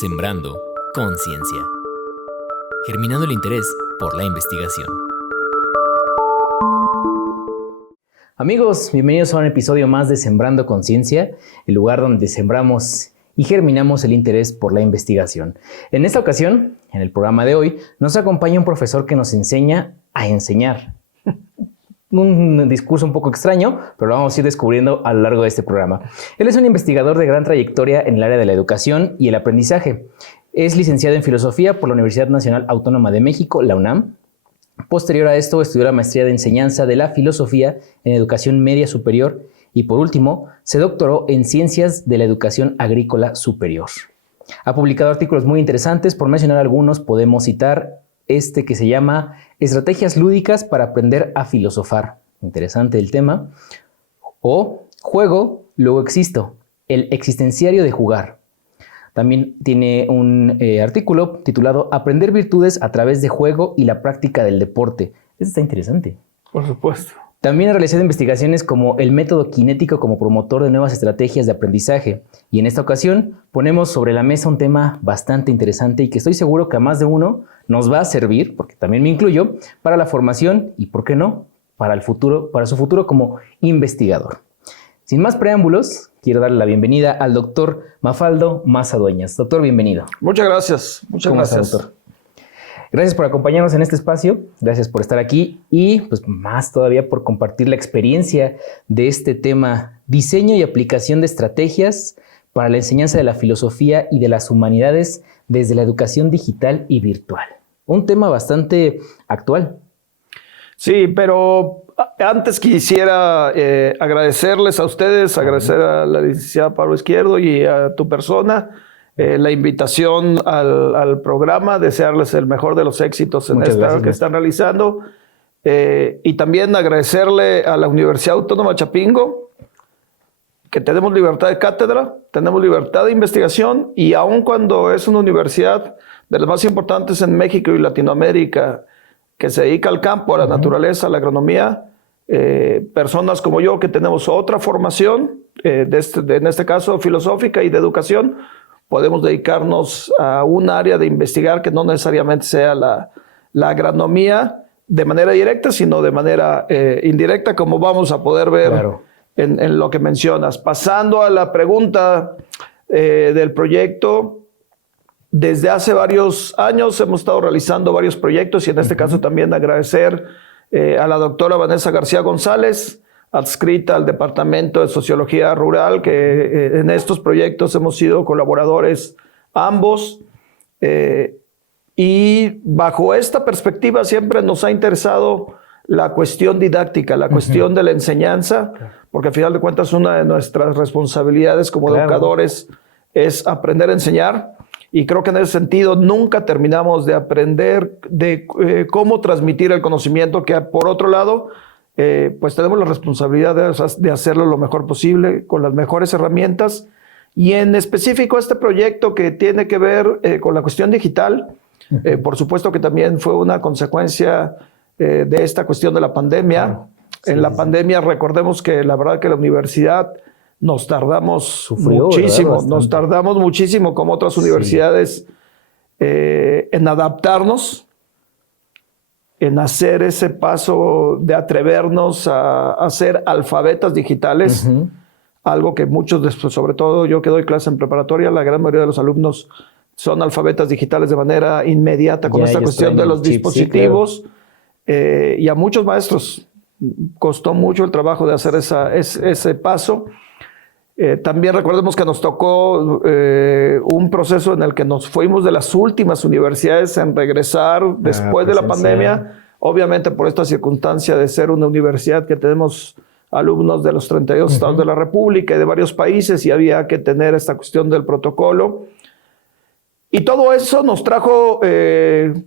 Sembrando conciencia. Germinando el interés por la investigación. Amigos, bienvenidos a un episodio más de Sembrando Conciencia, el lugar donde sembramos y germinamos el interés por la investigación. En esta ocasión, en el programa de hoy, nos acompaña un profesor que nos enseña a enseñar. Un discurso un poco extraño, pero lo vamos a ir descubriendo a lo largo de este programa. Él es un investigador de gran trayectoria en el área de la educación y el aprendizaje. Es licenciado en Filosofía por la Universidad Nacional Autónoma de México, la UNAM. Posterior a esto, estudió la maestría de enseñanza de la filosofía en educación media superior y, por último, se doctoró en ciencias de la educación agrícola superior. Ha publicado artículos muy interesantes. Por mencionar algunos, podemos citar este que se llama Estrategias lúdicas para aprender a filosofar. Interesante el tema. O Juego, luego existo. El existenciario de jugar. También tiene un artículo titulado Aprender virtudes a través de juego y la práctica del deporte. Eso está interesante. Por supuesto. También ha realizado investigaciones como el método cinético como promotor de nuevas estrategias de aprendizaje. Y en esta ocasión ponemos sobre la mesa un tema bastante interesante y que estoy seguro que a más de uno nos va a servir, porque también me incluyo, para la formación y, ¿por qué no?, para el futuro, para su futuro como investigador. Sin más preámbulos, quiero darle la bienvenida al doctor Mafaldo Maza Dueñas. Doctor, bienvenido. Muchas gracias. Muchas gracias. Doctor? Gracias por acompañarnos en este espacio, gracias por estar aquí y pues más todavía por compartir la experiencia de este tema, diseño y aplicación de estrategias para la enseñanza de la filosofía y de las humanidades desde la educación digital y virtual. Un tema bastante actual. Sí, pero antes quisiera agradecerles a ustedes, agradecer a la licenciada Pablo Izquierdo y a tu persona, la invitación al programa, desearles el mejor de los éxitos en esta que están realizando. Y también agradecerle a la Universidad Autónoma de Chapingo, que tenemos libertad de cátedra, tenemos libertad de investigación, y aun cuando es una universidad de las más importantes en México y Latinoamérica, que se dedica al campo, a la naturaleza, a la agronomía, personas como yo que tenemos otra formación, en este caso filosófica y de educación, podemos dedicarnos a un área de investigar que no necesariamente sea la agronomía de manera directa, sino de manera indirecta, como vamos a poder ver. Claro. En lo que mencionas. Pasando a la pregunta del proyecto, desde hace varios años hemos estado realizando varios proyectos y en este caso también agradecer a la doctora Vanessa García González, adscrita al Departamento de Sociología Rural, que en estos proyectos hemos sido colaboradores ambos. Y bajo esta perspectiva siempre nos ha interesado la cuestión didáctica, la cuestión de la enseñanza, porque al final de cuentas una de nuestras responsabilidades como educadores es aprender a enseñar, y creo que en ese sentido nunca terminamos de aprender de cómo transmitir el conocimiento, que por otro lado pues tenemos la responsabilidad de hacerlo lo mejor posible, con las mejores herramientas, y en específico este proyecto que tiene que ver con la cuestión digital, por supuesto que también fue una consecuencia de esta cuestión de la pandemia. En la pandemia, recordemos que la verdad que la universidad nos tardamos muchísimo como otras universidades en adaptarnos, en hacer ese paso de atrevernos a ser alfabetas digitales, algo que muchos, sobre todo yo que doy clase en preparatoria, la gran mayoría de los alumnos son alfabetas digitales de manera inmediata con esta cuestión de los dispositivos. Claro. Y a muchos maestros costó mucho el trabajo de hacer ese paso. También recordemos que nos tocó un proceso en el que nos fuimos de las últimas universidades en regresar después de la pandemia, obviamente por esta circunstancia de ser una universidad que tenemos alumnos de los 32 estados de la República y de varios países, y había que tener esta cuestión del protocolo. Y todo eso nos trajo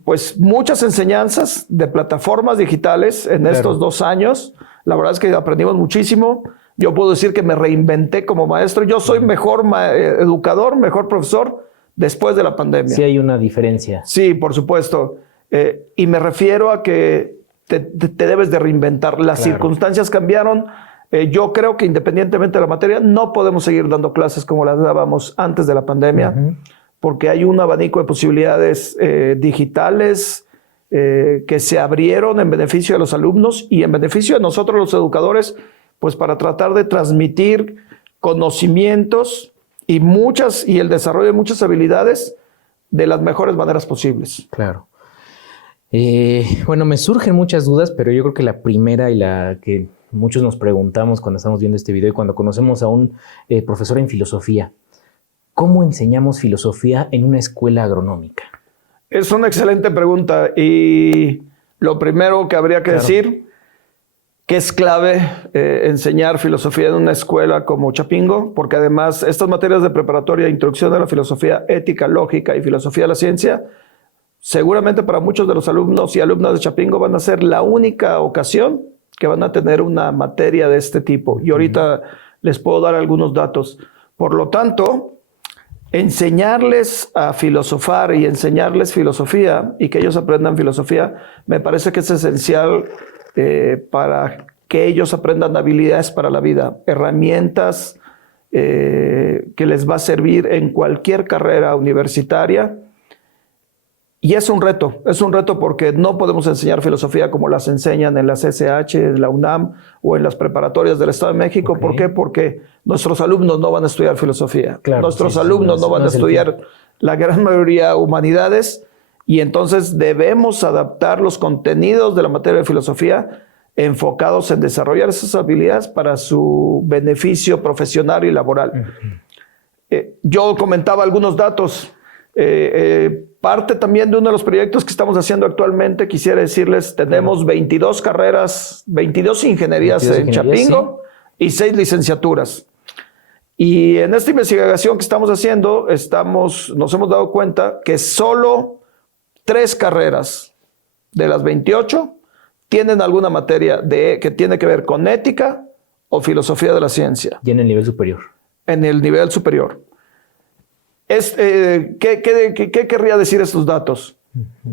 pues muchas enseñanzas de plataformas digitales en estos 2 años. La verdad es que aprendimos muchísimo. Yo puedo decir que me reinventé como maestro. Yo soy mejor educador, mejor profesor después de la pandemia. Sí hay una diferencia. Sí, por supuesto. Y me refiero a que te debes de reinventar. Las circunstancias cambiaron. Yo creo que independientemente de la materia, no podemos seguir dando clases como las dábamos antes de la pandemia. porque hay un abanico de posibilidades digitales que se abrieron en beneficio de los alumnos y en beneficio de nosotros los educadores, pues para tratar de transmitir conocimientos y el desarrollo de muchas habilidades de las mejores maneras posibles. Claro. Bueno, me surgen muchas dudas, pero yo creo que la primera y la que muchos nos preguntamos cuando estamos viendo este video y cuando conocemos a un profesor en filosofía, ¿cómo enseñamos filosofía en una escuela agronómica? Es una excelente pregunta y lo primero que habría que decir que es clave enseñar filosofía en una escuela como Chapingo, porque además estas materias de preparatoria, introducción a la filosofía ética, lógica y filosofía de la ciencia, seguramente para muchos de los alumnos y alumnas de Chapingo van a ser la única ocasión que van a tener una materia de este tipo. Y ahorita les puedo dar algunos datos. Por lo tanto, enseñarles a filosofar y enseñarles filosofía y que ellos aprendan filosofía, me parece que es esencial para que ellos aprendan habilidades para la vida, herramientas que les va a servir en cualquier carrera universitaria. Y es un reto porque no podemos enseñar filosofía como las enseñan en la CCH, en la UNAM o en las preparatorias del Estado de México. ¿Por qué? Porque nuestros alumnos no van a estudiar filosofía. Claro, nuestros alumnos no van a estudiar la gran mayoría humanidades y entonces debemos adaptar los contenidos de la materia de filosofía enfocados en desarrollar esas habilidades para su beneficio profesional y laboral. Yo comentaba algunos datos. Parte también de uno de los proyectos que estamos haciendo actualmente, quisiera decirles, tenemos 22 carreras, 22 ingenierías en Chapingo y 6 licenciaturas. Y en esta investigación que estamos haciendo, nos hemos dado cuenta que solo 3 carreras de las 28 tienen alguna materia que tiene que ver con ética o filosofía de la ciencia. Y en el nivel superior. En el nivel superior. ¿Qué querría decir estos datos?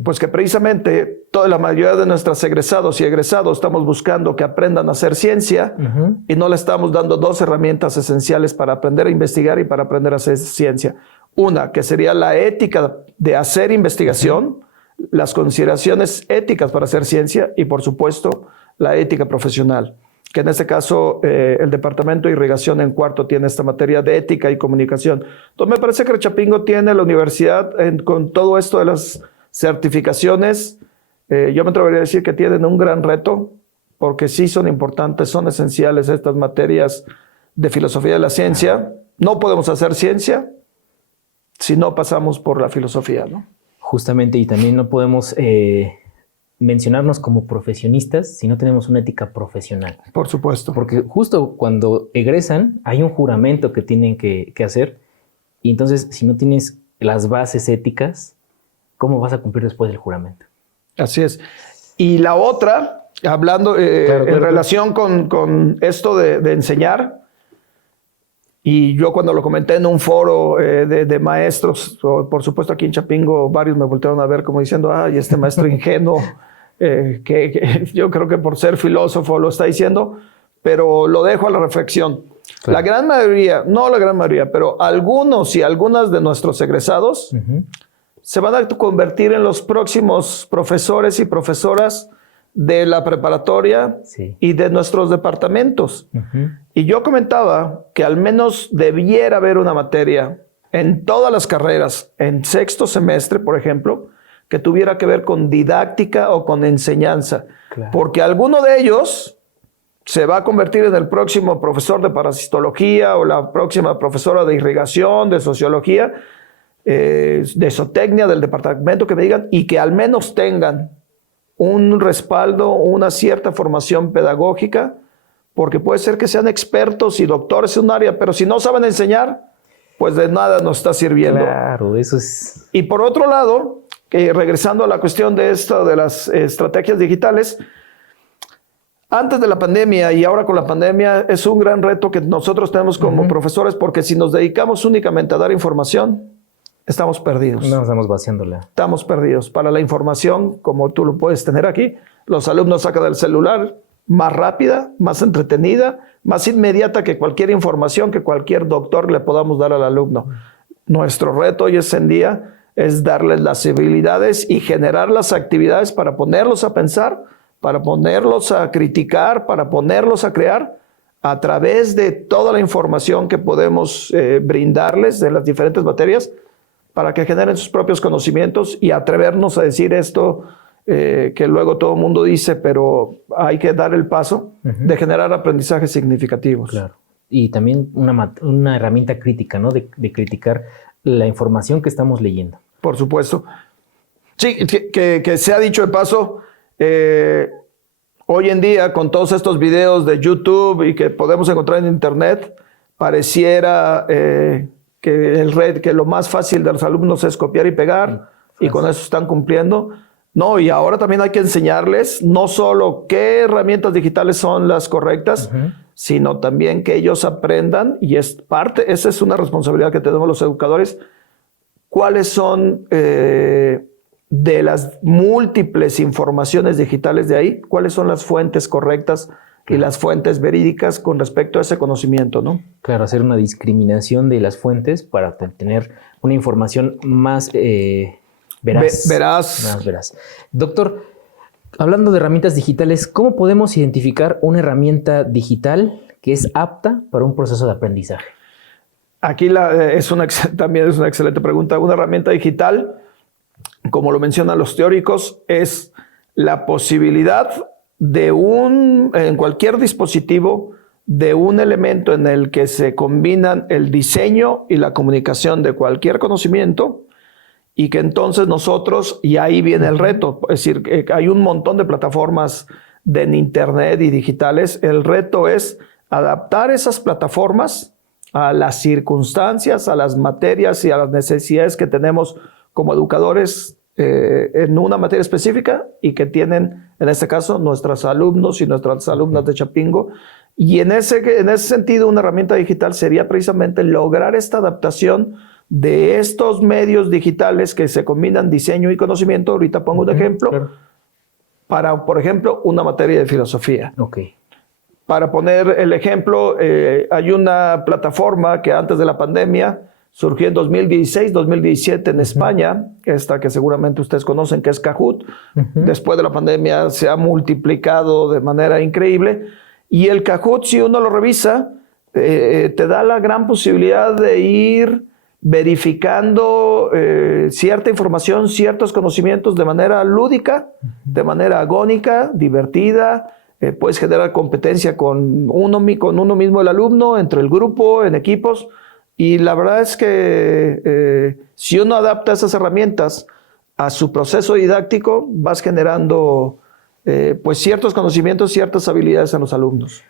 Pues que precisamente la mayoría de nuestros egresados y egresados estamos buscando que aprendan a hacer ciencia y no le estamos dando 2 herramientas esenciales para aprender a investigar y para aprender a hacer ciencia. Una, que sería la ética de hacer investigación, las consideraciones éticas para hacer ciencia y, por supuesto, la ética profesional, que en este caso el Departamento de Irrigación en cuarto tiene esta materia de ética y comunicación. Entonces me parece que Chapingo tiene la universidad con todo esto de las certificaciones, yo me atrevería a decir que tienen un gran reto, porque sí son importantes, son esenciales estas materias de filosofía de la ciencia. No podemos hacer ciencia si no pasamos por la filosofía, ¿no? Justamente, y también no podemos mencionarnos como profesionistas si no tenemos una ética profesional. Por supuesto. Porque justo cuando egresan hay un juramento que tienen que hacer y entonces si no tienes las bases éticas, ¿cómo vas a cumplir después del juramento? Así es. Y la otra, hablando en relación con esto de enseñar, y yo cuando lo comenté en un foro de maestros, por supuesto aquí en Chapingo, varios me voltearon a ver como diciendo, ay, este maestro ingenuo, que yo creo que por ser filósofo lo está diciendo, pero lo dejo a la reflexión. Claro. La gran mayoría, no la gran mayoría, pero algunos y algunas de nuestros egresados se van a convertir en los próximos profesores y profesoras de la preparatoria y de nuestros departamentos. Y yo comentaba que al menos debiera haber una materia en todas las carreras, en sexto semestre, por ejemplo, que tuviera que ver con didáctica o con enseñanza. Claro. Porque alguno de ellos se va a convertir en el próximo profesor de parasitología o la próxima profesora de irrigación, de sociología, de zootecnia del departamento, que me digan, y que al menos tengan un respaldo, una cierta formación pedagógica, porque puede ser que sean expertos y doctores en un área, pero si no saben enseñar, pues de nada nos está sirviendo. Claro, eso es... Y por otro lado, regresando a la cuestión de esto de las estrategias digitales, antes de la pandemia y ahora con la pandemia es un gran reto que nosotros tenemos como profesores, porque si nos dedicamos únicamente a dar información, estamos perdidos. No, estamos vaciándola. Estamos perdidos. Para la información, como tú lo puedes tener aquí, los alumnos sacan del celular más rápida, más entretenida, más inmediata que cualquier información que cualquier doctor le podamos dar al alumno. Nuestro reto hoy en día es darles las habilidades y generar las actividades para ponerlos a pensar, para ponerlos a criticar, para ponerlos a crear a través de toda la información que podemos brindarles de las diferentes materias para que generen sus propios conocimientos y atrevernos a decir esto que luego todo el mundo dice, pero hay que dar el paso de generar aprendizajes significativos. Claro. Y también una herramienta crítica, ¿no? De criticar la información que estamos leyendo. Por supuesto. Sí, que se ha dicho de paso, hoy en día con todos estos videos de YouTube y que podemos encontrar en Internet, pareciera que lo más fácil de los alumnos es copiar y pegar y con eso están cumpliendo. No, y ahora también hay que enseñarles no solo qué herramientas digitales son las correctas, sino también que ellos aprendan, y esa es una responsabilidad que tenemos los educadores, cuáles son de las múltiples informaciones digitales de ahí, cuáles son las fuentes correctas y las fuentes verídicas con respecto a ese conocimiento, ¿no? Claro, hacer una discriminación de las fuentes para tener una información más veraz. Más veraz. Doctor, hablando de herramientas digitales, ¿cómo podemos identificar una herramienta digital que es apta para un proceso de aprendizaje? Aquí también es una excelente pregunta. Una herramienta digital, como lo mencionan los teóricos, es la posibilidad en cualquier dispositivo, de un elemento en el que se combinan el diseño y la comunicación de cualquier conocimiento, y que entonces nosotros, y ahí viene el reto, es decir, hay un montón de plataformas en Internet y digitales. El reto es adaptar esas plataformas a las circunstancias, a las materias y a las necesidades que tenemos como educadores en una materia específica y que tienen, en este caso, nuestros alumnos y nuestras alumnas de Chapingo. Y en ese sentido, una herramienta digital sería precisamente lograr esta adaptación de estos medios digitales que se combinan diseño y conocimiento. Ahorita pongo un ejemplo, claro, para, por ejemplo, una materia de filosofía. Para poner el ejemplo, hay una plataforma que antes de la pandemia surgió en 2016, 2017 en España, esta que seguramente ustedes conocen, que es Kahoot. Después de la pandemia se ha multiplicado de manera increíble. Y el Kahoot, si uno lo revisa, te da la gran posibilidad de ir verificando cierta información, ciertos conocimientos de manera lúdica, de manera agónica, divertida. Puedes generar competencia con uno mismo, el alumno, entre el grupo, en equipos. Y la verdad es que si uno adapta esas herramientas a su proceso didáctico, vas generando pues ciertos conocimientos, ciertas habilidades en los alumnos.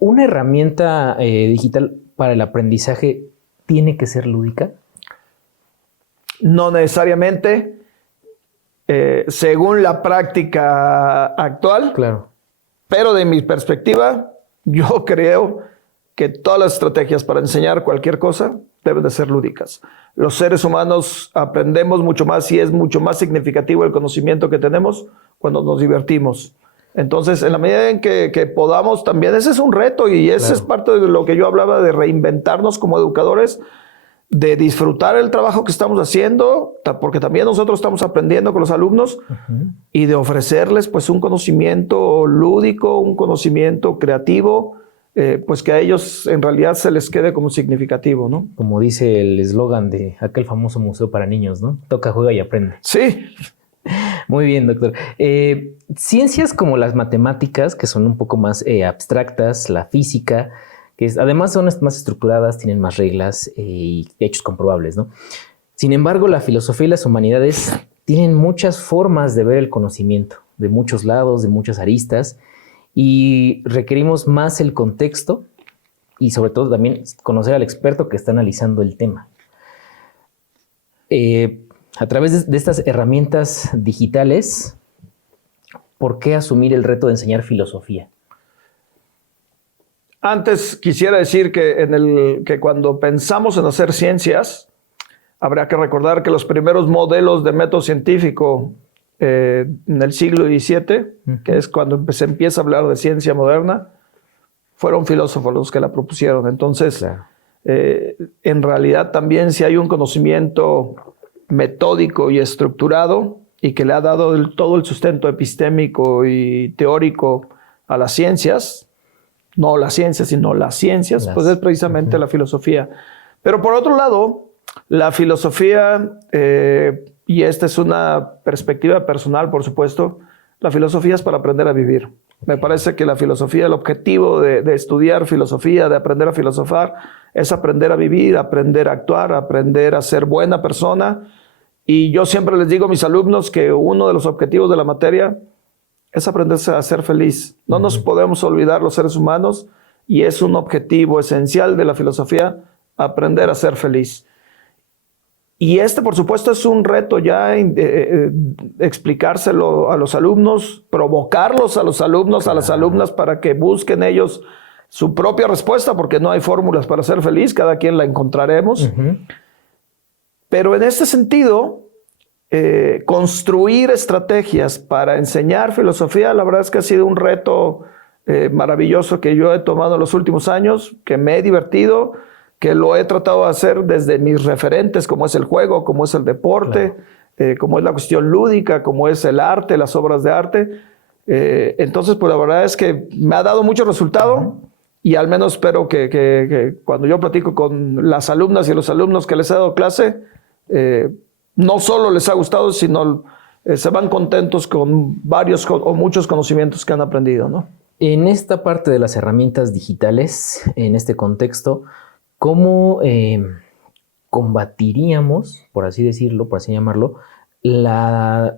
¿Una herramienta digital para el aprendizaje tiene que ser lúdica? No necesariamente. Según la práctica actual. Claro. Pero de mi perspectiva, yo creo que todas las estrategias para enseñar cualquier cosa deben de ser lúdicas. Los seres humanos aprendemos mucho más y es mucho más significativo el conocimiento que tenemos cuando nos divertimos. Entonces, en la medida en que podamos también, ese es un reto y ese es parte de lo que yo hablaba de reinventarnos como educadores, de disfrutar el trabajo que estamos haciendo, porque también nosotros estamos aprendiendo con los alumnos, y de ofrecerles pues un conocimiento lúdico, un conocimiento creativo, pues que a ellos en realidad se les quede como significativo, ¿no? Como dice el eslogan de aquel famoso museo para niños, ¿no? Toca, juega y aprende. Sí. Muy bien, doctor. Ciencias como las matemáticas, que son un poco más abstractas, la física, que además son más estructuradas, tienen más reglas y hechos comprobables, ¿no? Sin embargo, la filosofía y las humanidades tienen muchas formas de ver el conocimiento, de muchos lados, de muchas aristas, y requerimos más el contexto y sobre todo también conocer al experto que está analizando el tema. A través de estas herramientas digitales, ¿por qué asumir el reto de enseñar filosofía? Antes quisiera decir que cuando pensamos en hacer ciencias, habrá que recordar que los primeros modelos de método científico en el siglo XVII, que es cuando se empieza a hablar de ciencia moderna, fueron filósofos los que la propusieron. Entonces, En realidad también si hay un conocimiento metódico y estructurado y que le ha dado todo el sustento epistémico y teórico a las ciencias, no las ciencias, sino las ciencias, pues es precisamente la filosofía. Pero por otro lado, la filosofía, y esta es una perspectiva personal, por supuesto, la filosofía es para aprender a vivir. Me parece que la filosofía, el objetivo de estudiar filosofía, de aprender a filosofar, es aprender a vivir, aprender a actuar, aprender a ser buena persona. Y yo siempre les digo a mis alumnos que uno de los objetivos de la materia es aprenderse a ser feliz. No nos podemos olvidar los seres humanos y es un objetivo esencial de la filosofía aprender a ser feliz. Y por supuesto, es un reto ya explicárselo a los alumnos, provocarlos a los alumnos, a las alumnas para que busquen ellos su propia respuesta, porque no hay fórmulas para ser feliz, cada quien la encontraremos. Pero en este sentido, construir estrategias para enseñar filosofía, la verdad es que ha sido un reto maravilloso que yo he tomado en los últimos años, que me he divertido, que lo he tratado de hacer desde mis referentes, como es el juego, como es el deporte, como es la cuestión lúdica, como es el arte, las obras de arte. Entonces, pues la verdad es que me ha dado mucho resultado y al menos espero que cuando yo platico con las alumnas y los alumnos que les he dado clase, no solo les ha gustado, sino se van contentos con varios o muchos conocimientos que han aprendido, ¿no? En esta parte de las herramientas digitales, en este contexto, ¿cómo combatiríamos, por así decirlo, por así llamarlo, la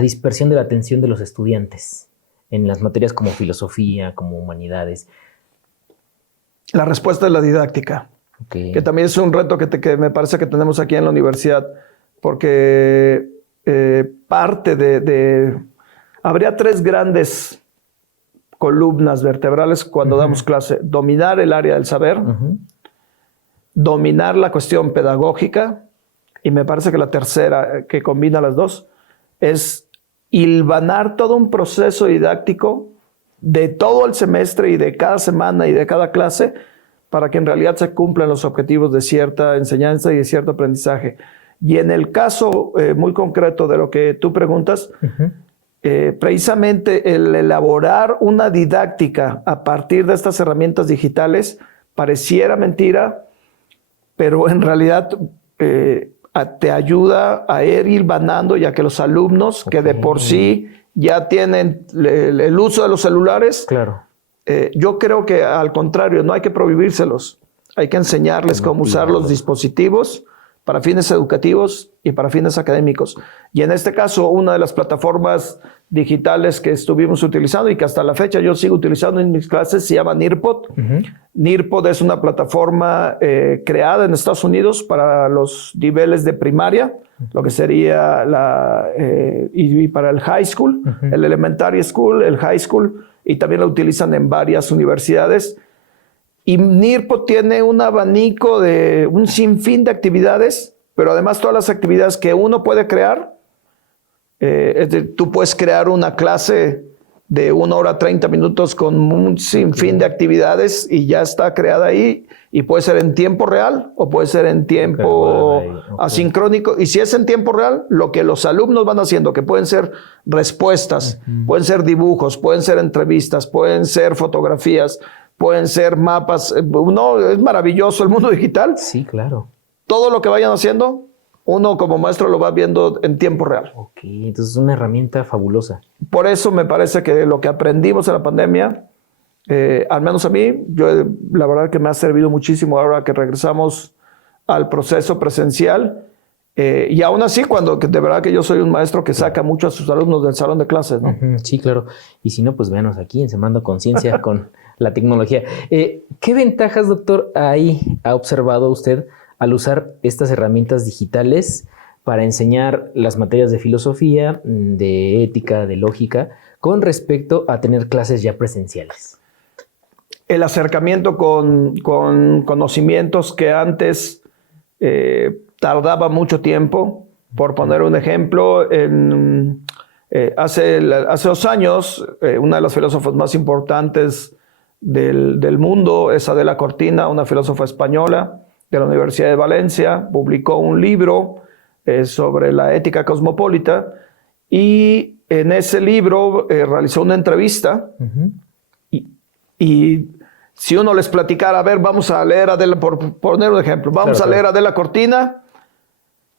dispersión de la atención de los estudiantes en las materias como filosofía, como humanidades? La respuesta es la didáctica, que también es un reto que me parece que tenemos aquí en la universidad, porque habría 3 grandes columnas vertebrales cuando damos clase: dominar el área del saber, dominar la cuestión pedagógica, y me parece que la tercera, que combina las dos, es hilvanar todo un proceso didáctico de todo el semestre y de cada semana y de cada clase para que en realidad se cumplan los objetivos de cierta enseñanza y de cierto aprendizaje. Y en el caso muy concreto de lo que tú preguntas, precisamente el elaborar una didáctica a partir de estas herramientas digitales pareciera mentira, pero en realidad te ayuda a ir hilvanando, ya que los alumnos que de por sí ya tienen el uso de los celulares, yo creo que al contrario, no hay que prohibírselos, hay que enseñarles cómo usar los dispositivos para fines educativos y para fines académicos. Y en este caso, una de las plataformas digitales que estuvimos utilizando y que hasta la fecha yo sigo utilizando en mis clases se llama Nearpod. Nearpod es una plataforma creada en Estados Unidos para los niveles de primaria, lo que sería y para el high school, el elementary school, el high school, y también lo utilizan en varias universidades. Y Nearpod tiene un abanico de un sinfín de actividades, pero además todas las actividades que uno puede crear. Tú puedes crear una clase de 1 hora 30 minutos con un sinfín de actividades y ya está creada ahí, y puede ser en tiempo real o puede ser en tiempo asincrónico. Y si es en tiempo real, lo que los alumnos van haciendo, que pueden ser respuestas, pueden ser dibujos, pueden ser entrevistas, pueden ser fotografías, pueden ser mapas. No, es maravilloso el mundo digital. Sí, claro. Todo lo que vayan haciendo, uno como maestro lo va viendo en tiempo real. Ok, entonces es una herramienta fabulosa. Por eso me parece que lo que aprendimos en la pandemia, al menos a mí, la verdad que me ha servido muchísimo ahora que regresamos al proceso presencial. Y aún así, de verdad que yo soy un maestro que saca mucho a sus alumnos del salón de clases, ¿no? Sí, claro. Y si no, pues véanos aquí en Sembrando Conciencia con la tecnología. ¿Qué ventajas, doctor, ha observado usted al usar estas herramientas digitales para enseñar las materias de filosofía, de ética, de lógica, con respecto a tener clases ya presenciales? El acercamiento con conocimientos que antes tardaba mucho tiempo. Por poner un ejemplo, hace 2 años, una de las filósofos más importantes del mundo es Adela Cortina, una filósofa española de la Universidad de Valencia. Publicó un libro sobre la ética cosmopolita y en ese libro realizó una entrevista. Y si uno les platicara, a ver, vamos a leer Adela, por poner un ejemplo, vamos a leer Adela Cortina,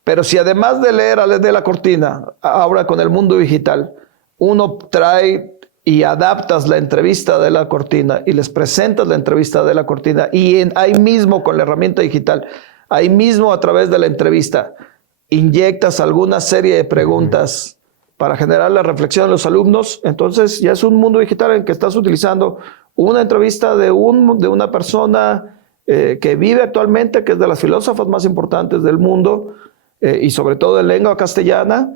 pero si además de leer Adela Cortina, ahora con el mundo digital, uno trae y adaptas la entrevista de Adela Cortina y les presentas la entrevista de Adela Cortina y ahí mismo con la herramienta digital, ahí mismo a través de la entrevista, inyectas alguna serie de preguntas para generar la reflexión de los alumnos, entonces ya es un mundo digital en que estás utilizando una entrevista de una persona que vive actualmente, que es de las filósofas más importantes del mundo, y sobre todo en lengua castellana,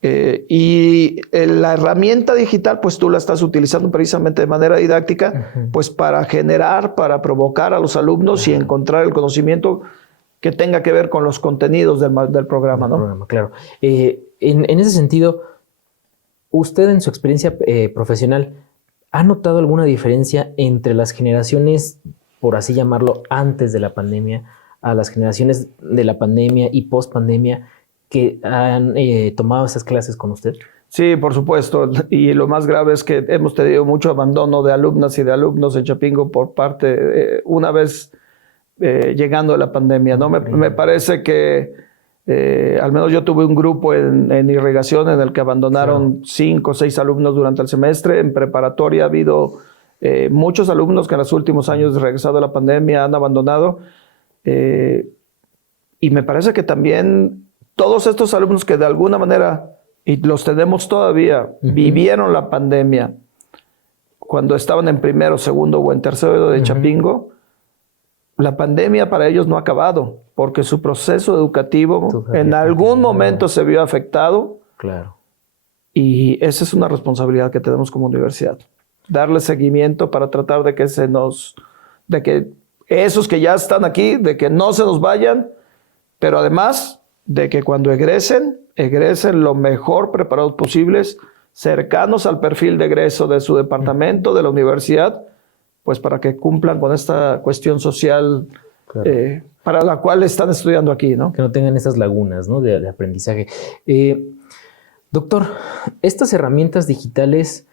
y la herramienta digital, pues tú la estás utilizando precisamente de manera didáctica, pues para generar, para provocar a los alumnos y encontrar el conocimiento que tenga que ver con los contenidos del programa, ¿no? Programa, claro. En ese sentido, usted en su experiencia profesional, ¿ha notado alguna diferencia entre las generaciones, por así llamarlo, antes de la pandemia, a las generaciones de la pandemia y post pandemia que han tomado esas clases con usted? Sí, por supuesto. Y lo más grave es que hemos tenido mucho abandono de alumnas y de alumnos en Chapingo por parte, una vez llegando a la pandemia, ¿no? Me parece que al menos yo tuve un grupo en irrigación en el que abandonaron 5 o 6 alumnos durante el semestre. En preparatoria ha habido muchos alumnos que en los últimos años de regresado a la pandemia han abandonado. Y me parece que también todos estos alumnos que de alguna manera, y los tenemos todavía, vivieron la pandemia cuando estaban en primero, segundo o en tercero de Chapingo, la pandemia para ellos no ha acabado, porque su proceso educativo en algún momento se vio afectado. Claro. Y esa es una responsabilidad que tenemos como universidad. Darle seguimiento para tratar de que de que esos que ya están aquí, de que no se nos vayan, pero además de que cuando egresen lo mejor preparados posibles, cercanos al perfil de egreso de su departamento, de la universidad, pues para que cumplan con esta cuestión social para la cual están estudiando aquí, ¿no? Que no tengan esas lagunas, ¿no? de aprendizaje. Doctor, estas herramientas digitales,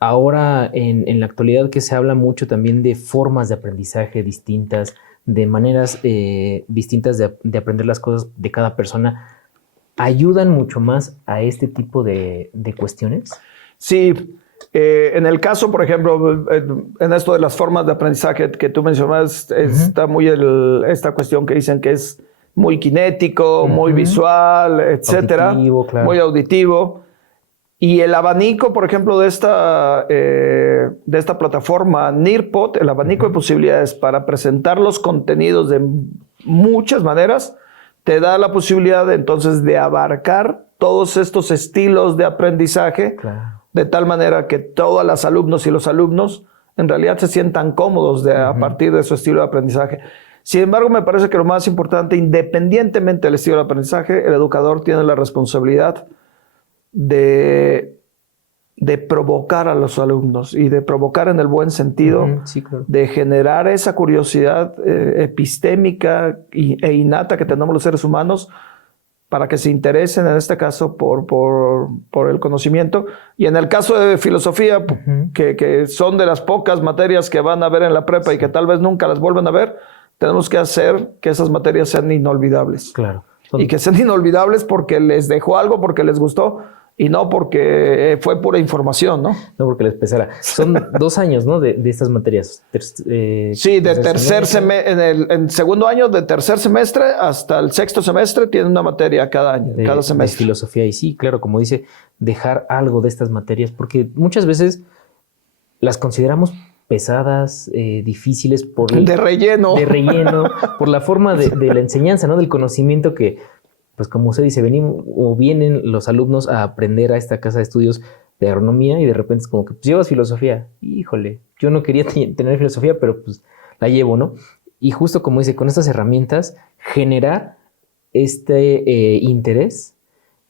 ahora en la actualidad que se habla mucho también de formas de aprendizaje distintas, de maneras distintas de aprender las cosas de cada persona, ¿ayudan mucho más a este tipo de cuestiones? Sí. En el caso, por ejemplo, en esto de las formas de aprendizaje que tú mencionas, está muy esta cuestión que dicen que es muy kinético, muy visual, etcétera, auditivo, claro. Muy auditivo. Y el abanico, por ejemplo, de esta plataforma Nearpod, el abanico de posibilidades para presentar los contenidos de muchas maneras, te da la posibilidad entonces de abarcar todos estos estilos de aprendizaje, Claro. de tal manera que todas las alumnos y los alumnos en realidad se sientan cómodos a partir de su estilo de aprendizaje. Sin embargo, me parece que lo más importante, independientemente del estilo de aprendizaje, el educador tiene la responsabilidad de provocar a los alumnos, y de provocar en el buen sentido, Sí, claro. de generar esa curiosidad epistémica e innata que tenemos los seres humanos para que se interesen, en este caso, por el conocimiento. Y en el caso de filosofía, que son de las pocas materias que van a ver en la prepa y que tal vez nunca las vuelvan a ver, tenemos que hacer que esas materias sean inolvidables. Claro. Y que sean inolvidables porque les dejó algo, porque les gustó, y no porque fue pura información, ¿no? No porque les pesara. Son 2 años, ¿no? De estas materias. Sí, de tercer semestre, en segundo año de tercer semestre hasta el sexto semestre tiene una materia cada año, cada semestre. De filosofía. Y sí, claro, como dice, dejar algo de estas materias, porque muchas veces las consideramos pesadas, difíciles de relleno. De relleno, por la forma de la enseñanza, ¿no? Del conocimiento que, pues como usted dice, vienen los alumnos a aprender a esta casa de estudios de agronomía y de repente es como que pues, llevas filosofía. Híjole, yo no quería tener filosofía, pero pues la llevo, ¿no? Y justo como dice, con estas herramientas, generar este interés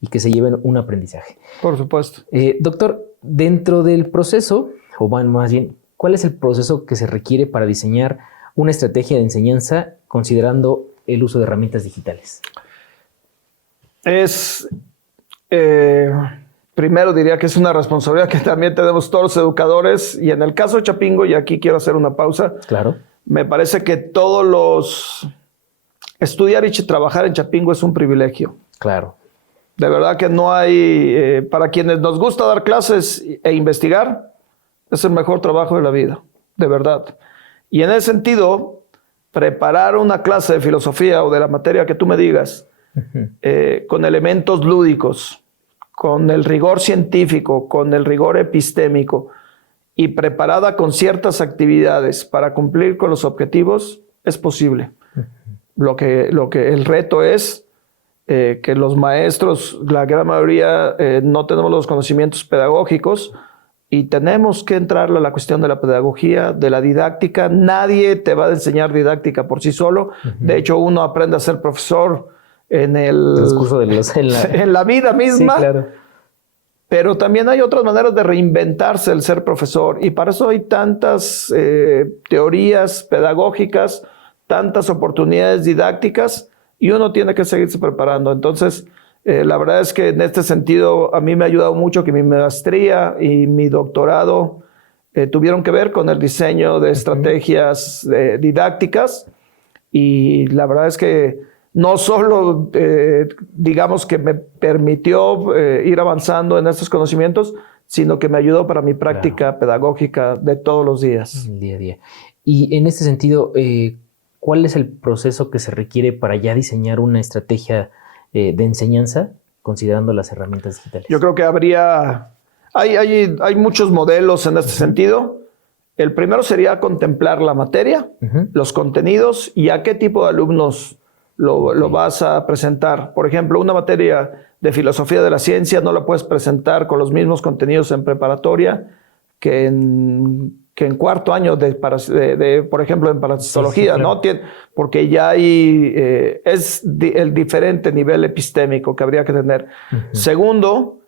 y que se lleven un aprendizaje. Por supuesto. Doctor, dentro del proceso, o más bien, ¿cuál es el proceso que se requiere para diseñar una estrategia de enseñanza considerando el uso de herramientas digitales? Primero diría que es una responsabilidad que también tenemos todos los educadores, y en el caso de Chapingo, y aquí quiero hacer una pausa, Claro. me parece que estudiar y trabajar en Chapingo es un privilegio. Claro. De verdad que no hay, para quienes nos gusta dar clases e investigar, es el mejor trabajo de la vida, de verdad. Y en ese sentido, preparar una clase de filosofía o de la materia que tú me digas, con elementos lúdicos, con el rigor científico, con el rigor epistémico y preparada con ciertas actividades para cumplir con los objetivos, es posible. Lo que el reto es que los maestros, la gran mayoría, no tenemos los conocimientos pedagógicos y tenemos que entrar a la cuestión de la pedagogía, de la didáctica. Nadie te va a enseñar didáctica por sí solo. De hecho, uno aprende a ser profesor en el transcurso de en la vida misma. Sí, claro. Pero también hay otras maneras de reinventarse el ser profesor, y para eso hay tantas teorías pedagógicas, tantas oportunidades didácticas, y uno tiene que seguirse preparando. Entonces, la verdad es que en este sentido a mí me ha ayudado mucho que mi maestría y mi doctorado tuvieron que ver con el diseño de estrategias didácticas, y la verdad es que no solo, digamos, que me permitió ir avanzando en estos conocimientos, sino que me ayudó para mi práctica pedagógica de todos los días. El día a día. Y en este sentido, ¿cuál es el proceso que se requiere para ya diseñar una estrategia de enseñanza considerando las herramientas digitales? Yo creo que hay muchos modelos en este sentido. El primero sería contemplar la materia, los contenidos y a qué tipo de alumnos lo vas a presentar. Por ejemplo, una materia de filosofía de la ciencia no la puedes presentar con los mismos contenidos en preparatoria que en cuarto año por ejemplo, en parasitología, claro. ¿no? Porque ya hay, el diferente nivel epistémico que habría que tener. Segundo,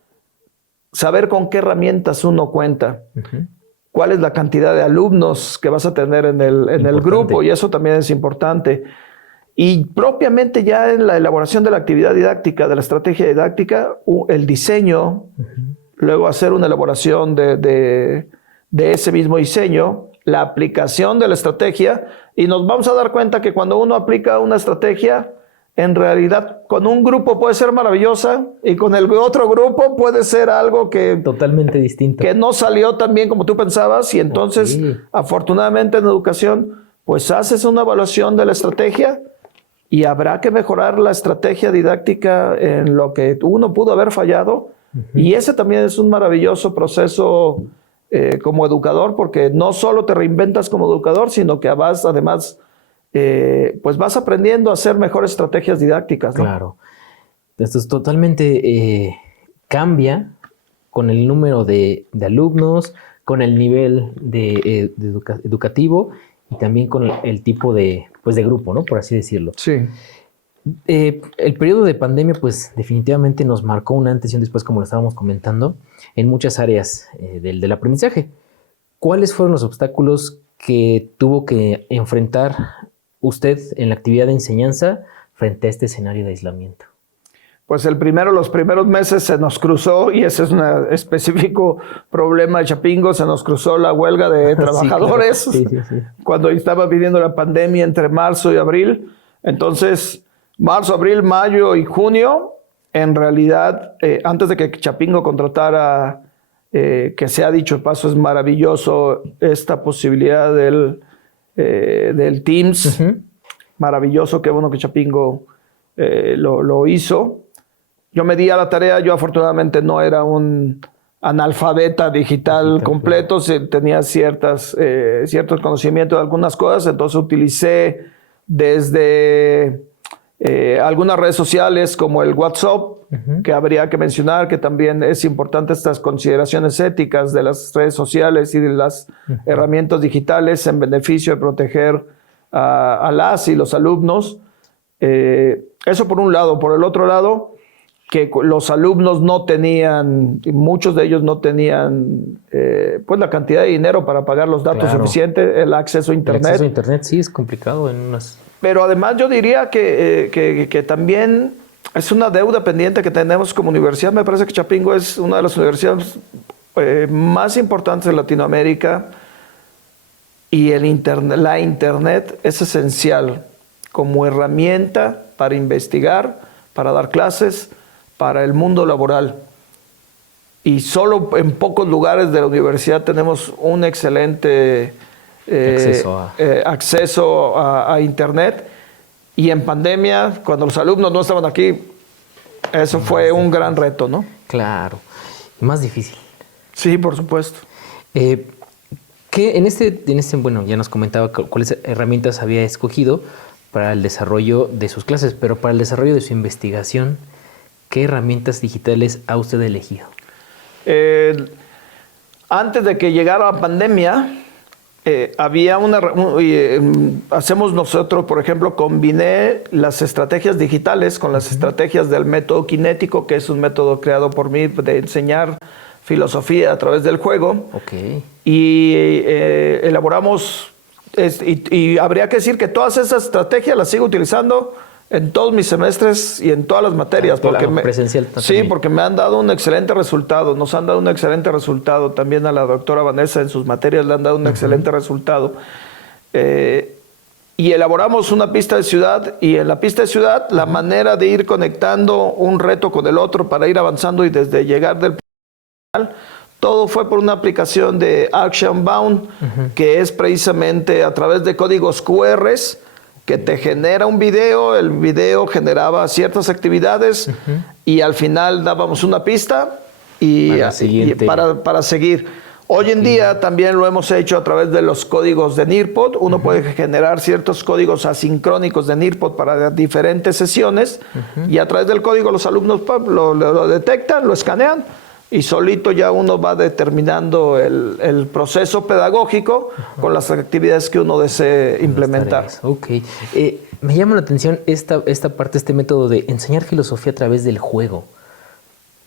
saber con qué herramientas uno cuenta. ¿Cuál es la cantidad de alumnos que vas a tener en el grupo? Y eso también es importante. Y propiamente ya en la elaboración de la actividad didáctica, de la estrategia didáctica, el diseño, luego hacer una elaboración de ese mismo diseño, la aplicación de la estrategia, y nos vamos a dar cuenta que cuando uno aplica una estrategia, en realidad con un grupo puede ser maravillosa y con el otro grupo puede ser algo que totalmente distinto, que no salió tan bien como tú pensabas, y entonces afortunadamente en educación pues haces una evaluación de la estrategia y habrá que mejorar la estrategia didáctica en lo que uno pudo haber fallado. Y ese también es un maravilloso proceso como educador, porque no solo te reinventas como educador, sino que además pues vas aprendiendo a hacer mejores estrategias didácticas, ¿no? Claro. Esto es totalmente cambia con el número de alumnos, con el nivel educativo y también con el tipo de grupo, ¿no? Por así decirlo. Sí. El periodo de pandemia, pues definitivamente nos marcó un antes y un después, como lo estábamos comentando, en muchas áreas del aprendizaje. ¿Cuáles fueron los obstáculos que tuvo que enfrentar usted en la actividad de enseñanza frente a este escenario de aislamiento? Pues los primeros meses se nos cruzó, y ese es un específico problema de Chapingo, se nos cruzó la huelga de trabajadores. Sí, claro. Sí. Cuando estaba viviendo la pandemia entre marzo y abril. Entonces, marzo, abril, mayo y junio, en realidad, antes de que Chapingo contratara, que se ha dicho de paso, es maravilloso esta posibilidad del Teams. Maravilloso, qué bueno que Chapingo lo hizo. Yo me di a la tarea, yo afortunadamente no era un analfabeta digital completo, tenía ciertos conocimientos de algunas cosas, entonces utilicé desde algunas redes sociales como el WhatsApp, que habría que mencionar, que también es importante estas consideraciones éticas de las redes sociales y de las herramientas digitales en beneficio de proteger a las y los alumnos. Eso por un lado. Por el otro lado, que los alumnos no tenían, muchos de ellos no tenían pues la cantidad de dinero para pagar los datos suficientes, el acceso a Internet. El acceso a Internet sí es complicado en unas... Pero además yo diría que también es una deuda pendiente que tenemos como universidad. Me parece que Chapingo es una de las universidades más importantes de Latinoamérica y la Internet es esencial como herramienta para investigar, para dar clases, para el mundo laboral. Y solo en pocos lugares de la universidad tenemos un excelente acceso a Internet. Y en pandemia, cuando los alumnos no estaban aquí, eso fue un gran reto, ¿no? Claro, más difícil. Sí, por supuesto. Bueno, ya nos comentaba cuáles herramientas había escogido para el desarrollo de sus clases, pero para el desarrollo de su investigación, ¿qué herramientas digitales ha usted elegido? Antes de que llegara la pandemia, había hacemos nosotros, por ejemplo, combiné las estrategias digitales con las estrategias del método kinético, que es un método creado por mí de enseñar filosofía a través del juego. Okay. Y elaboramos, y habría que decir que todas esas estrategias las sigo utilizando en todos mis semestres y en todas las materias. Presencial sí, porque me han dado un excelente resultado, nos han dado un excelente resultado. También a la doctora Vanessa en sus materias le han dado un excelente resultado. Y elaboramos una pista de ciudad, y en la pista de ciudad la manera de ir conectando un reto con el otro para ir avanzando y desde llegar del final, todo fue por una aplicación de Action Bound, que es precisamente a través de códigos QRs que te genera un video, el video generaba ciertas actividades y al final dábamos una pista para seguir. Hoy en día también lo hemos hecho a través de los códigos de Nearpod. Uno puede generar ciertos códigos asincrónicos de Nearpod para diferentes sesiones y a través del código los alumnos lo detectan, lo escanean y solito ya uno va determinando el proceso pedagógico con las actividades que uno desee implementar. Ok. Me llama la atención esta parte, este método de enseñar filosofía a través del juego.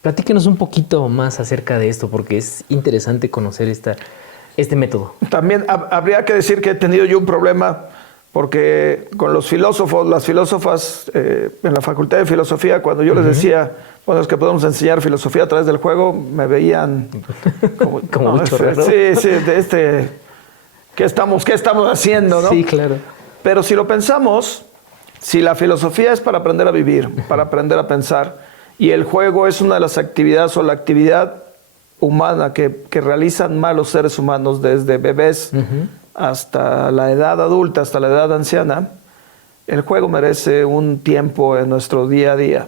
Platíquenos un poquito más acerca de esto, porque es interesante conocer este método. También habría que decir que he tenido yo un problema, porque con los filósofos, las filósofas en la Facultad de Filosofía, cuando yo les decía, bueno, es que podemos enseñar filosofía a través del juego, me veían como mucho raro. Sí, ¿qué estamos haciendo, no? Sí, claro. Pero si lo pensamos, si la filosofía es para aprender a vivir, para aprender a pensar, y el juego es una de las actividades o la actividad humana que realizan más los seres humanos desde bebés hasta la edad adulta, hasta la edad anciana, el juego merece un tiempo en nuestro día a día.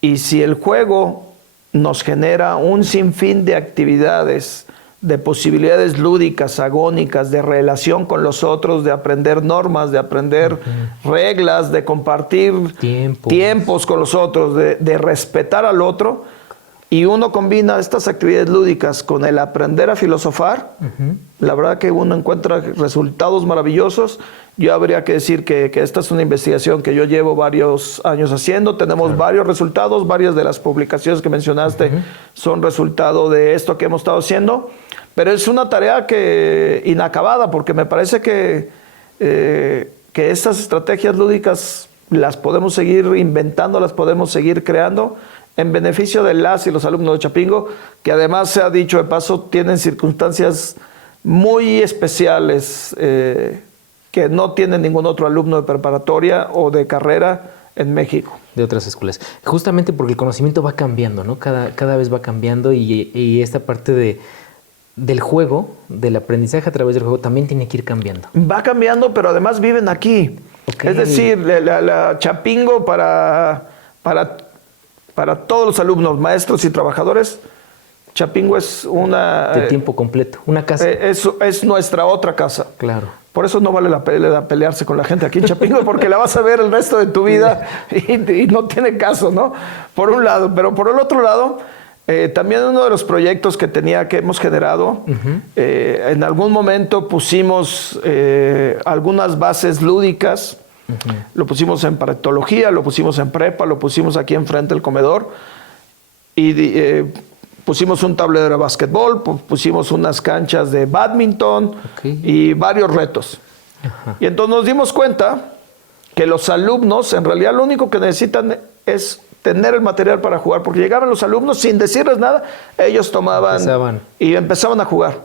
Y si el juego nos genera un sinfín de actividades, de posibilidades lúdicas, agónicas, de relación con los otros, de aprender normas, de aprender reglas, de compartir tiempos con los otros, de respetar al otro, y uno combina estas actividades lúdicas con el aprender a filosofar, la verdad que uno encuentra resultados maravillosos. Yo habría que decir que esta es una investigación que yo llevo varios años haciendo. Tenemos varios resultados, varias de las publicaciones que mencionaste son resultado de esto que hemos estado haciendo, pero es una tarea inacabada, porque me parece que estas estrategias lúdicas las podemos seguir inventando, las podemos seguir creando en beneficio de las y los alumnos de Chapingo, que además, se ha dicho de paso, tienen circunstancias muy especiales que no tiene ningún otro alumno de preparatoria o de carrera en México. De otras escuelas. Justamente porque el conocimiento va cambiando, ¿no? Cada vez va cambiando y esta parte del juego, del aprendizaje a través del juego, también tiene que ir cambiando. Va cambiando, pero además viven aquí. Okay. Es decir, la Chapingo para todos los alumnos, maestros y trabajadores, Chapingo es una... de tiempo completo, una casa. Es nuestra otra casa. Claro. Por eso no vale la pena pelearse con la gente aquí en Chapingo, porque la vas a ver el resto de tu vida y no tiene caso, ¿no? Por un lado. Pero por el otro lado, también uno de los proyectos que hemos generado, en algún momento pusimos algunas bases lúdicas Lo pusimos en paratología, lo pusimos en prepa, lo pusimos aquí enfrente del comedor y pusimos un tablero de básquetbol, pusimos unas canchas de bádminton y varios retos. Y entonces nos dimos cuenta que los alumnos en realidad lo único que necesitan es tener el material para jugar, porque llegaban los alumnos sin decirles nada, ellos tomaban y empezaban a jugar.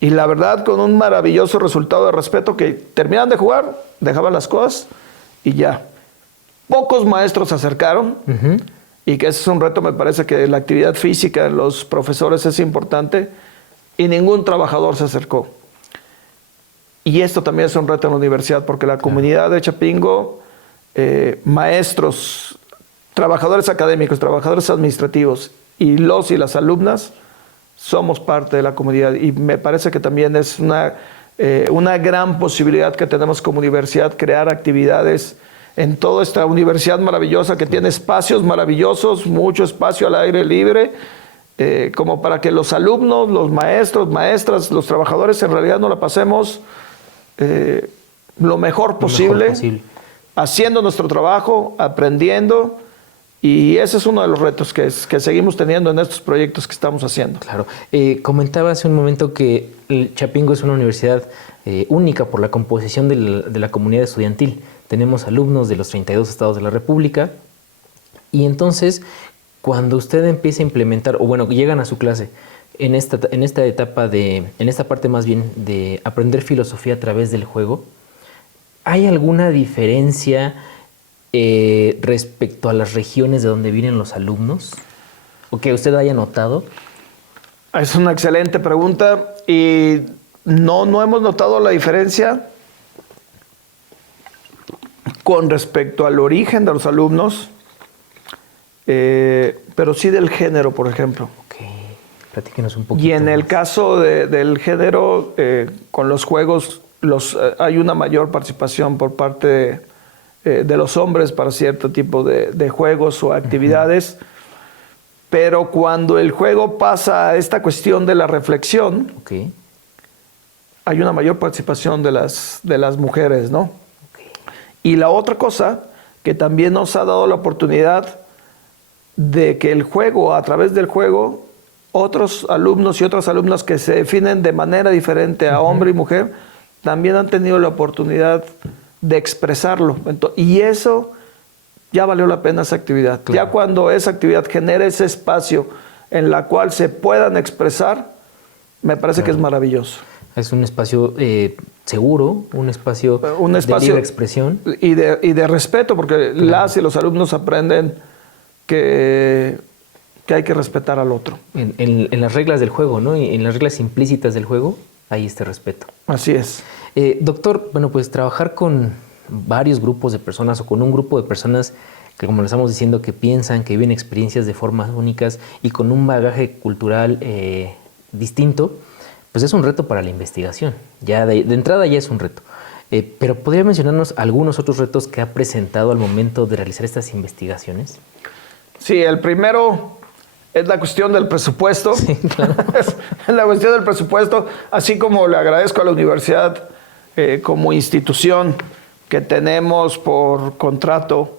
Y la verdad, con un maravilloso resultado de respeto, que terminaban de jugar, dejaban las cosas y ya. Pocos maestros se acercaron, y que ese es un reto, me parece que la actividad física en los profesores es importante, y ningún trabajador se acercó. Y esto también es un reto en la universidad, porque la comunidad de Chapingo, maestros, trabajadores académicos, trabajadores administrativos y las alumnas somos parte de la comunidad, y me parece que también es una gran posibilidad que tenemos como universidad, crear actividades en toda esta universidad maravillosa que tiene espacios maravillosos, mucho espacio al aire libre, como para que los alumnos, los maestros, maestras, los trabajadores en realidad nos la pasemos lo mejor posible, haciendo nuestro trabajo, aprendiendo. Y ese es uno de los retos que seguimos teniendo en estos proyectos que estamos haciendo. Claro. Comentaba hace un momento que Chapingo es una universidad única por la composición de la comunidad estudiantil. Tenemos alumnos de los 32 estados de la República. Y entonces, cuando usted empieza a implementar, o bueno, llegan a su clase, en esta parte más bien de aprender filosofía a través del juego, ¿hay alguna diferencia respecto a las regiones de donde vienen los alumnos? ¿O que usted haya notado? Es una excelente pregunta, y no hemos notado la diferencia con respecto al origen de los alumnos, pero sí del género, por ejemplo. Ok, platíquenos un poquito. Y en el caso del género, con los juegos, hay una mayor participación por parte de los hombres para cierto tipo de juegos o actividades, pero cuando el juego pasa a esta cuestión de la reflexión, hay una mayor participación de las mujeres, ¿no? Y la otra cosa que también nos ha dado la oportunidad de que el juego, a través del juego, otros alumnos y otras alumnas que se definen de manera diferente a hombre y mujer, también han tenido la oportunidad de expresarlo. Y eso ya valió la pena, esa actividad. Claro. Ya cuando esa actividad genera ese espacio en la cual se puedan expresar, me parece que es maravilloso. Es un espacio seguro, un espacio de libre expresión. Y de respeto, porque las y los alumnos aprenden que hay que respetar al otro. En las reglas del juego, ¿no? En las reglas implícitas del juego, hay este respeto. Así es. Doctor, bueno, pues trabajar con varios grupos de personas o con un grupo de personas que, como le estamos diciendo, que piensan, que viven experiencias de formas únicas y con un bagaje cultural distinto, pues es un reto para la investigación. Ya de entrada ya es un reto. Pero ¿podría mencionarnos algunos otros retos que ha presentado al momento de realizar estas investigaciones? Sí, el primero es la cuestión del presupuesto. Sí, claro. Es la cuestión del presupuesto, así como le agradezco a la universidad como institución que tenemos por contrato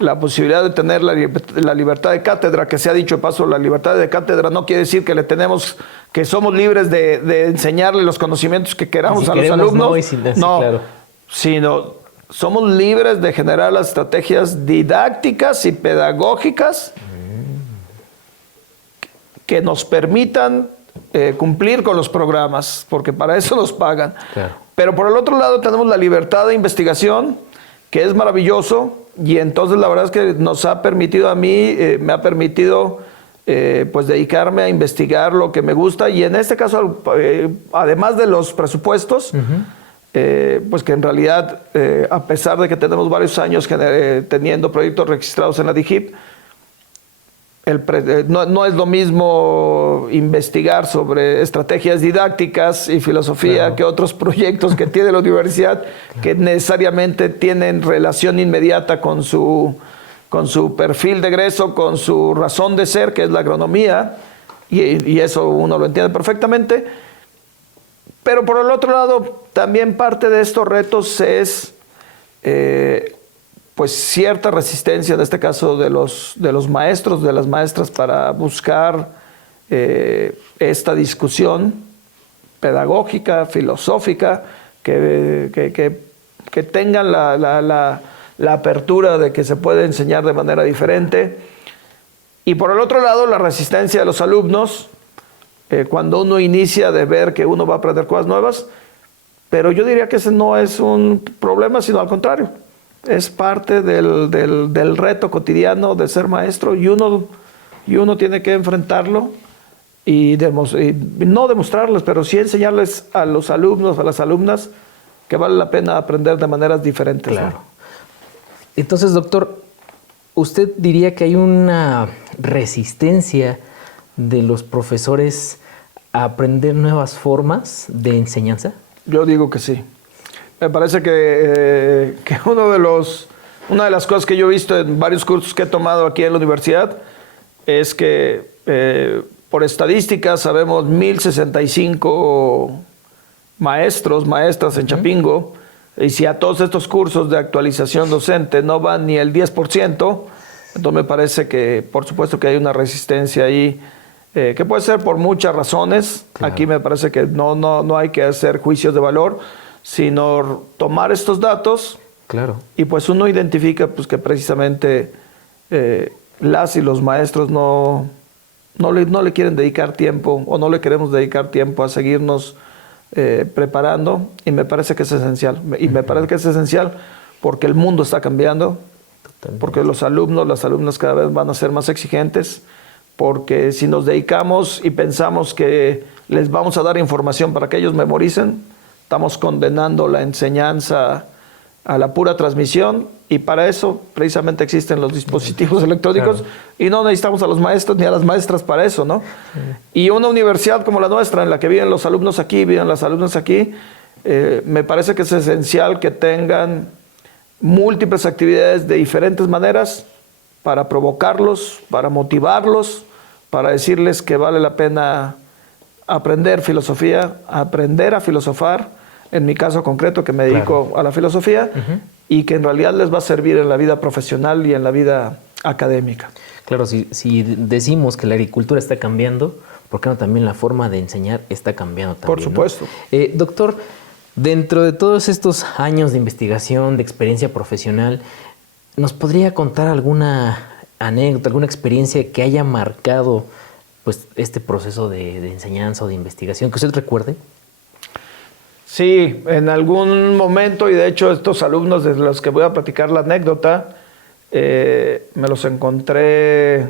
la posibilidad de tener la libertad de cátedra, que se ha dicho de paso, la libertad de cátedra no quiere decir que somos libres de enseñarle los conocimientos que queramos a los alumnos, sino somos libres de generar las estrategias didácticas y pedagógicas que nos permitan cumplir con los programas, porque para eso nos pagan. Claro. Pero por el otro lado tenemos la libertad de investigación, que es maravilloso, y entonces la verdad es que nos ha permitido a mí, me ha permitido pues dedicarme a investigar lo que me gusta, y en este caso, además de los presupuestos, pues que en realidad, a pesar de que tenemos varios años teniendo proyectos registrados en la DIGIP, no es lo mismo investigar sobre estrategias didácticas y filosofía que otros proyectos que tiene la universidad, que necesariamente tienen relación inmediata con su perfil de egreso, con su razón de ser, que es la agronomía, y eso uno lo entiende perfectamente. Pero por el otro lado, también parte de estos retos es pues cierta resistencia, en este caso de los maestros, de las maestras, para buscar esta discusión pedagógica, filosófica, que tengan la apertura de que se puede enseñar de manera diferente. Y por el otro lado, la resistencia de los alumnos, cuando uno inicia de ver que uno va a aprender cosas nuevas, pero yo diría que ese no es un problema, sino al contrario. Es parte del reto cotidiano de ser maestro y uno tiene que enfrentarlo y no demostrarles, pero sí enseñarles a los alumnos, a las alumnas, que vale la pena aprender de maneras diferentes. Claro. ¿No? Entonces, doctor, ¿usted diría que hay una resistencia de los profesores a aprender nuevas formas de enseñanza? Yo digo que sí. Me parece que una de las cosas que yo he visto en varios cursos que he tomado aquí en la universidad es que por estadísticas sabemos 1,065 maestros, maestras en Chapingo, y si a todos estos cursos de actualización docente no van ni el 10%, entonces me parece que por supuesto que hay una resistencia ahí, que puede ser por muchas razones. Claro. Aquí me parece que no hay que hacer juicios de valor, sino tomar estos datos. Claro. Y pues uno identifica pues que precisamente las y los maestros no le quieren dedicar tiempo, o no le queremos dedicar tiempo a seguirnos preparando, y me parece que es esencial. Y me parece que es esencial porque el mundo está cambiando. Totalmente. Porque los alumnos, las alumnas cada vez van a ser más exigentes, porque si nos dedicamos y pensamos que les vamos a dar información para que ellos memoricen, estamos condenando la enseñanza a la pura transmisión, y para eso precisamente existen los dispositivos electrónicos. Claro. Y no necesitamos a los maestros ni a las maestras para eso, ¿no? Sí. Y una universidad como la nuestra, en la que viven los alumnos aquí, viven las alumnas aquí, me parece que es esencial que tengan múltiples actividades de diferentes maneras para provocarlos, para motivarlos, para decirles que vale la pena aprender filosofía, aprender a filosofar, en mi caso concreto que me dedico a la filosofía, y que en realidad les va a servir en la vida profesional y en la vida académica. Claro, si decimos que la agricultura está cambiando, ¿por qué no también la forma de enseñar está cambiando también? Por supuesto. ¿No? Doctor, dentro de todos estos años de investigación, de experiencia profesional, ¿nos podría contar alguna anécdota, alguna experiencia que haya marcado pues, este proceso de enseñanza o de investigación, que usted recuerde? Sí, en algún momento, y de hecho estos alumnos de los que voy a platicar la anécdota, me los encontré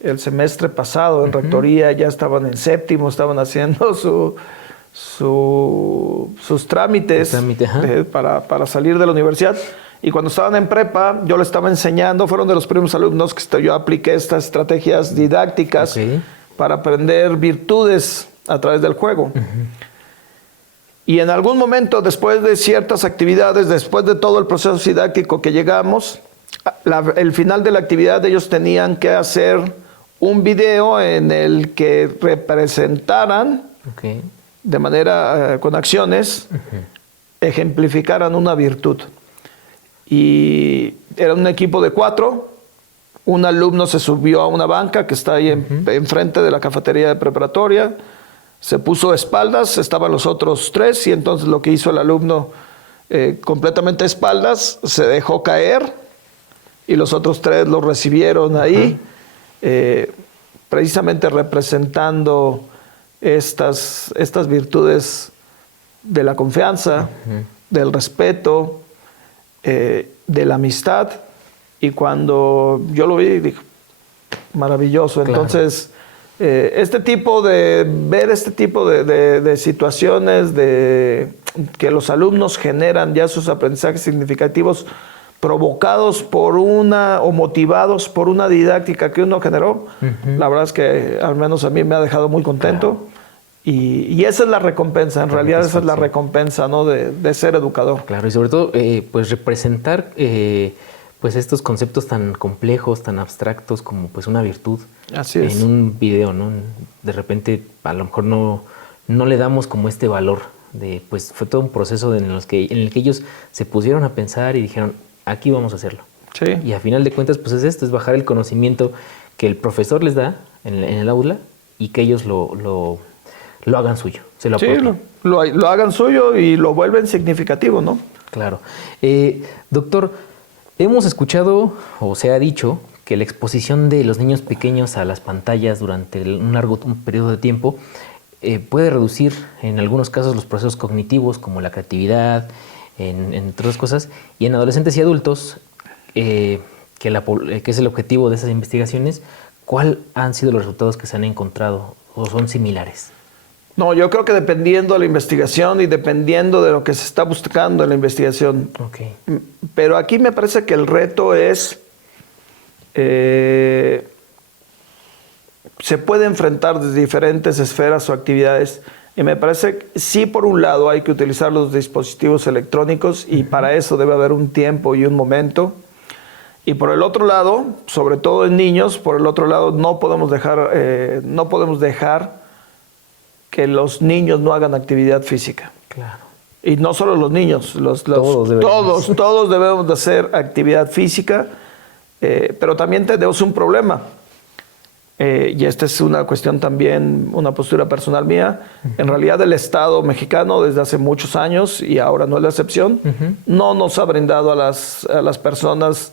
el semestre pasado en rectoría, ya estaban en séptimo, estaban haciendo sus trámites para salir de la universidad. Y cuando estaban en prepa, yo les estaba enseñando, fueron de los primeros alumnos que yo apliqué estas estrategias didácticas para aprender virtudes a través del juego. Y en algún momento, después de ciertas actividades, después de todo el proceso didáctico que llegamos, el final de la actividad ellos tenían que hacer un video en el que representaran de manera, con acciones, ejemplificaran una virtud. Y era un equipo de 4, un alumno se subió a una banca que está ahí enfrente de la cafetería de preparatoria, se puso de espaldas, estaban los otros 3, y entonces lo que hizo el alumno, completamente de espaldas, se dejó caer, y los otros 3 lo recibieron ahí, precisamente representando estas virtudes de la confianza, del respeto, de la amistad. Y cuando yo lo vi, dije, maravilloso. Claro. Entonces, ver este tipo de situaciones que los alumnos generan ya sus aprendizajes significativos, provocados por o motivados por una didáctica que uno generó, la verdad es que al menos a mí me ha dejado muy contento. Claro. Y esa es la recompensa, en realidad esa es la recompensa, ¿no? de ser educador. Claro, y sobre todo pues representar pues estos conceptos tan complejos, tan abstractos como pues una virtud. Así es. En un video, ¿no? De repente a lo mejor no le damos como este valor Pues fue todo un proceso en el que ellos se pusieron a pensar y dijeron, aquí vamos a hacerlo. Sí. Y a final de cuentas, pues es esto, es bajar el conocimiento que el profesor les da en el aula y que ellos lo hagan suyo, se lo apropien. Sí, lo hagan suyo y lo vuelven significativo, ¿no? Claro. Doctor, hemos escuchado o se ha dicho que la exposición de los niños pequeños a las pantallas durante un largo periodo de tiempo puede reducir en algunos casos los procesos cognitivos como la creatividad, entre otras cosas, y en adolescentes y adultos, que es el objetivo de esas investigaciones, ¿cuáles han sido los resultados que se han encontrado o son similares? No, yo creo que dependiendo de la investigación y dependiendo de lo que se está buscando en la investigación. Okay. Pero aquí me parece que el reto es, se puede enfrentar desde diferentes esferas o actividades. Y me parece que sí, por un lado, hay que utilizar los dispositivos electrónicos y para eso debe haber un tiempo y un momento. Y por el otro lado, sobre todo en niños, por el otro lado no podemos dejar que los niños no hagan actividad física. Claro. Y no solo los niños, todos debemos de hacer actividad física, pero también tenemos un problema. Y esta es una cuestión también, una postura personal mía. En realidad el Estado mexicano desde hace muchos años, y ahora no es la excepción, no nos ha brindado a las personas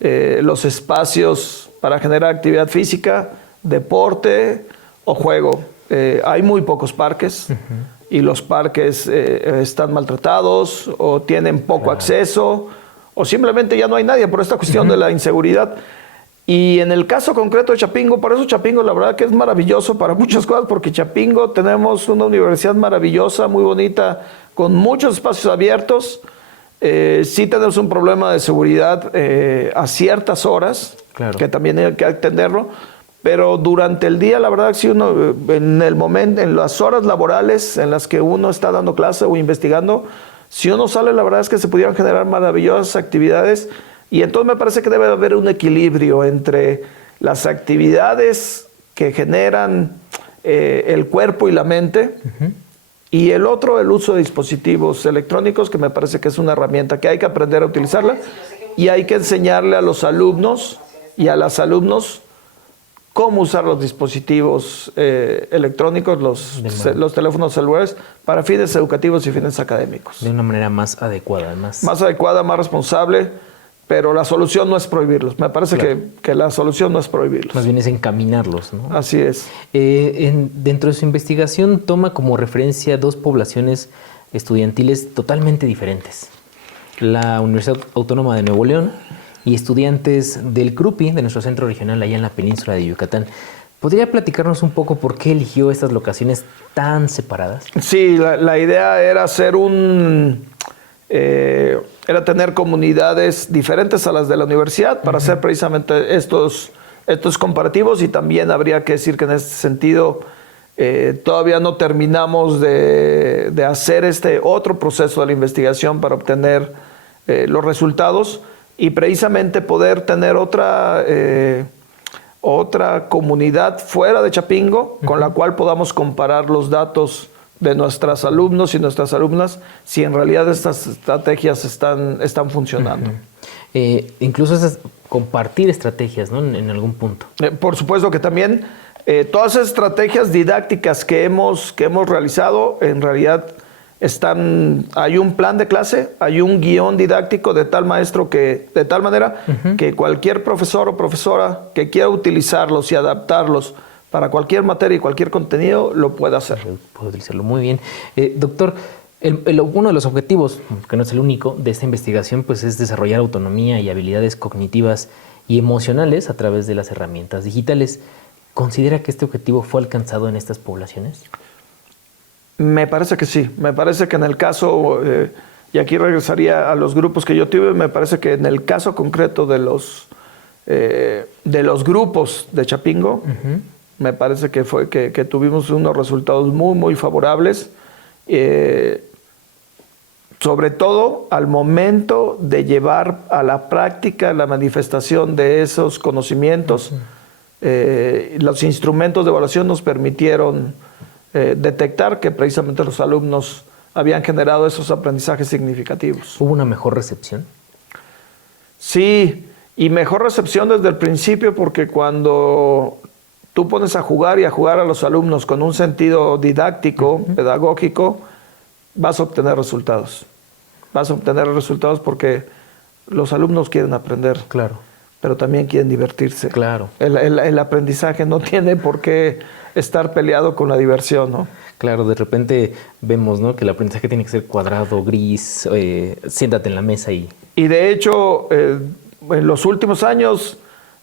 los espacios para generar actividad física, deporte o juego. Hay muy pocos parques y los parques están maltratados o tienen poco acceso o simplemente ya no hay nadie por esta cuestión de la inseguridad. Y en el caso concreto de Chapingo, por eso Chapingo la verdad que es maravilloso para muchas cosas, porque Chapingo tenemos una universidad maravillosa, muy bonita, con muchos espacios abiertos. Sí tenemos un problema de seguridad a ciertas horas, claro, que también hay que atenderlo, pero durante el día la verdad que si uno, en las horas laborales en las que uno está dando clase o investigando, si uno sale la verdad es que se pudieran generar maravillosas actividades. Y entonces me parece que debe haber un equilibrio entre las actividades que generan el cuerpo y la mente, y el otro, el uso de dispositivos electrónicos, que me parece que es una herramienta que hay que aprender a utilizarla y hay que enseñarle a los alumnos y a las alumnos cómo usar los dispositivos electrónicos, los teléfonos celulares, para fines educativos y fines académicos. De una manera más adecuada. Más adecuada, más responsable. Pero la solución no es prohibirlos. Me parece claro, que la solución no es prohibirlos. Más bien es encaminarlos, ¿no? Así es. Dentro de su investigación toma como referencia dos poblaciones estudiantiles totalmente diferentes. La Universidad Autónoma de Nuevo León y estudiantes del CRUPI, de nuestro centro regional allá en la península de Yucatán. ¿Podría platicarnos un poco por qué eligió estas locaciones tan separadas? Sí, la idea era hacer era tener comunidades diferentes a las de la universidad para hacer precisamente estos comparativos, y también habría que decir que en este sentido todavía no terminamos de hacer este otro proceso de la investigación para obtener los resultados y precisamente poder tener otra comunidad fuera de Chapingo con la cual podamos comparar los datos de nuestros alumnos y nuestras alumnas, si en realidad estas estrategias están funcionando. Incluso es compartir estrategias, ¿no? En algún punto. Por supuesto que también todas esas estrategias didácticas que hemos realizado, en realidad hay un plan de clase, hay un guión didáctico de tal manera que cualquier profesor o profesora que quiera utilizarlos y adaptarlos para cualquier materia y cualquier contenido, lo puede hacer. Puedo utilizarlo muy bien. Doctor, uno de los objetivos, que no es el único, de esta investigación pues, es desarrollar autonomía y habilidades cognitivas y emocionales a través de las herramientas digitales. ¿Considera que este objetivo fue alcanzado en estas poblaciones? Me parece que sí. Me parece que en el caso, y aquí regresaría a los grupos que yo tuve, me parece que en el caso concreto de los grupos de Chapingo, me parece que tuvimos unos resultados muy, muy favorables, sobre todo al momento de llevar a la práctica la manifestación de esos conocimientos. Los instrumentos de evaluación nos permitieron detectar que precisamente los alumnos habían generado esos aprendizajes significativos. ¿Hubo una mejor recepción? Sí, y mejor recepción desde el principio, porque cuando tú pones a jugar y a jugar a los alumnos con un sentido didáctico, pedagógico, vas a obtener resultados. Vas a obtener resultados porque los alumnos quieren aprender. Claro. Pero también quieren divertirse. Claro. El aprendizaje no tiene por qué estar peleado con la diversión, ¿no? Claro, de repente vemos, ¿no?, que el aprendizaje tiene que ser cuadrado, gris, siéntate en la mesa y... Y de hecho, en los últimos años,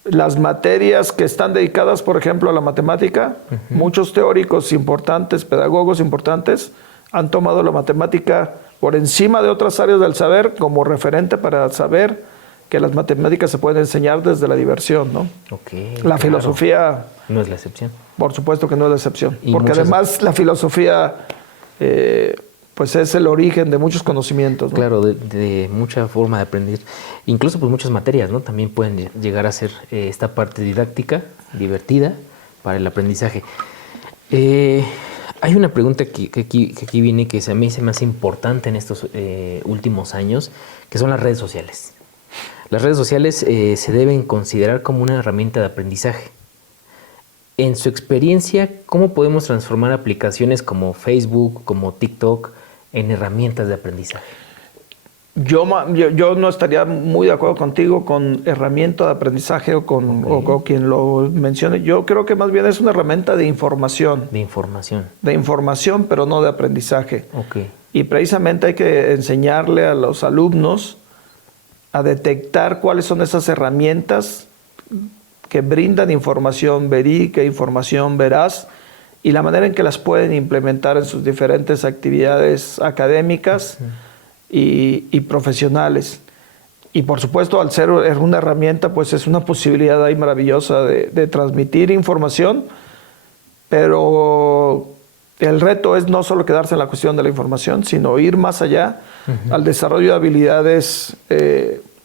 las materias que están dedicadas, por ejemplo, a la matemática, muchos teóricos importantes, pedagogos importantes, han tomado la matemática por encima de otras áreas del saber como referente para saber que las matemáticas se pueden enseñar desde la diversión, ¿no? Okay, la filosofía... No es la excepción. Por supuesto que no es la excepción. Y porque además la filosofía pues es el origen de muchos conocimientos, ¿no? Claro, de mucha forma de aprender. Incluso pues muchas materias, ¿no?, también pueden llegar a ser esta parte didáctica, divertida, para el aprendizaje. Hay una pregunta que aquí viene que a mí se me hace importante en estos últimos años, que son las redes sociales. Las redes sociales se deben considerar como una herramienta de aprendizaje. En su experiencia, ¿cómo podemos transformar aplicaciones como Facebook, como TikTok, en herramientas de aprendizaje? Yo no estaría muy de acuerdo contigo con herramienta de aprendizaje o quien lo mencione. Yo creo que más bien es una herramienta de información. De información. De información, pero no de aprendizaje. Okay. Y precisamente hay que enseñarle a los alumnos a detectar cuáles son esas herramientas que brindan información verídica, información veraz, y la manera en que las pueden implementar en sus diferentes actividades académicas y profesionales. Y por supuesto, al ser una herramienta, pues es una posibilidad ahí maravillosa de transmitir información, pero el reto es no solo quedarse en la cuestión de la información, sino ir más allá al desarrollo de habilidades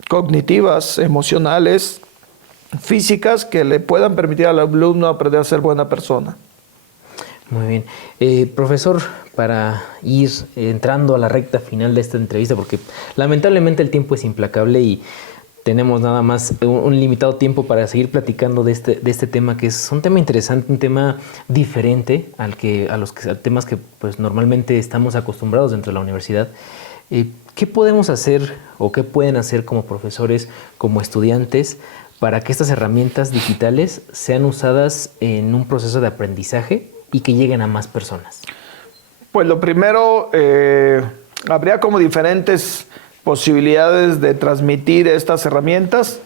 cognitivas, emocionales, físicas, que le puedan permitir al alumno aprender a ser buena persona. Muy bien. Profesor, para ir entrando a la recta final de esta entrevista, porque lamentablemente el tiempo es implacable y tenemos nada más un limitado tiempo para seguir platicando de este tema, que es un tema interesante, un tema diferente a los temas que pues normalmente estamos acostumbrados dentro de la universidad. ¿Qué podemos hacer o qué pueden hacer como profesores, como estudiantes, para que estas herramientas digitales sean usadas en un proceso de aprendizaje y que lleguen a más personas? Pues lo primero, habría como diferentes posibilidades de transmitir estas herramientas.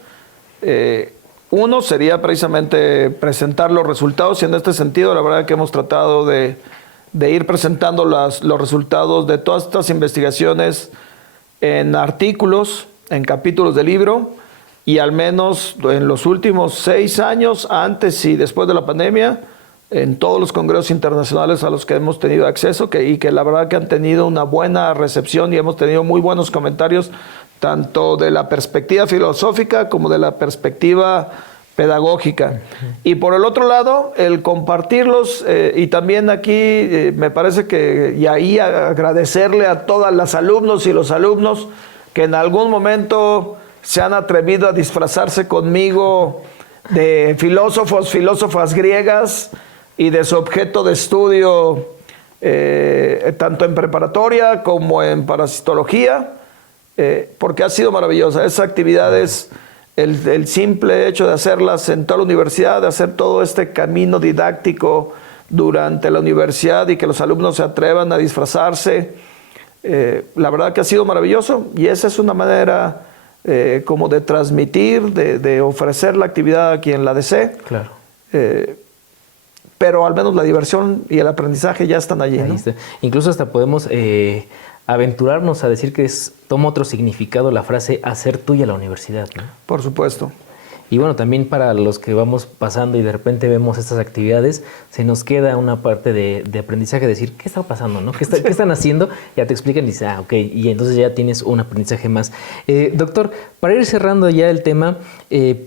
Uno sería precisamente presentar los resultados, y en este sentido la verdad que hemos tratado de ir presentando los resultados de todas estas investigaciones en artículos, en capítulos de libro, y al menos en los últimos 6 años, antes y después de la pandemia, en todos los congresos internacionales a los que hemos tenido acceso, y que la verdad que han tenido una buena recepción y hemos tenido muy buenos comentarios, tanto de la perspectiva filosófica como de la perspectiva pedagógica. Y por el otro lado, el compartirlos, y también aquí me parece que, y ahí agradecerle a todas las alumnos y los alumnos que en algún momento se han atrevido a disfrazarse conmigo de filósofas griegas y de su objeto de estudio, tanto en preparatoria como en parasitología, porque ha sido maravillosa. Esas actividades, el simple hecho de hacerlas en toda la universidad, de hacer todo este camino didáctico durante la universidad y que los alumnos se atrevan a disfrazarse, la verdad que ha sido maravilloso, y esa es una manera como de transmitir, de ofrecer la actividad a quien la desee. Claro. Pero al menos la diversión y el aprendizaje ya están allí, ¿no? Incluso hasta podemos aventurarnos a decir que toma otro significado la frase hacer tuya la universidad, ¿no? Por supuesto. Y bueno, también para los que vamos pasando y de repente vemos estas actividades, se nos queda una parte de aprendizaje, decir, ¿qué está pasando, no? ¿Qué están haciendo? Ya te explican y dices, ok, y entonces ya tienes un aprendizaje más. Doctor, para ir cerrando ya el tema,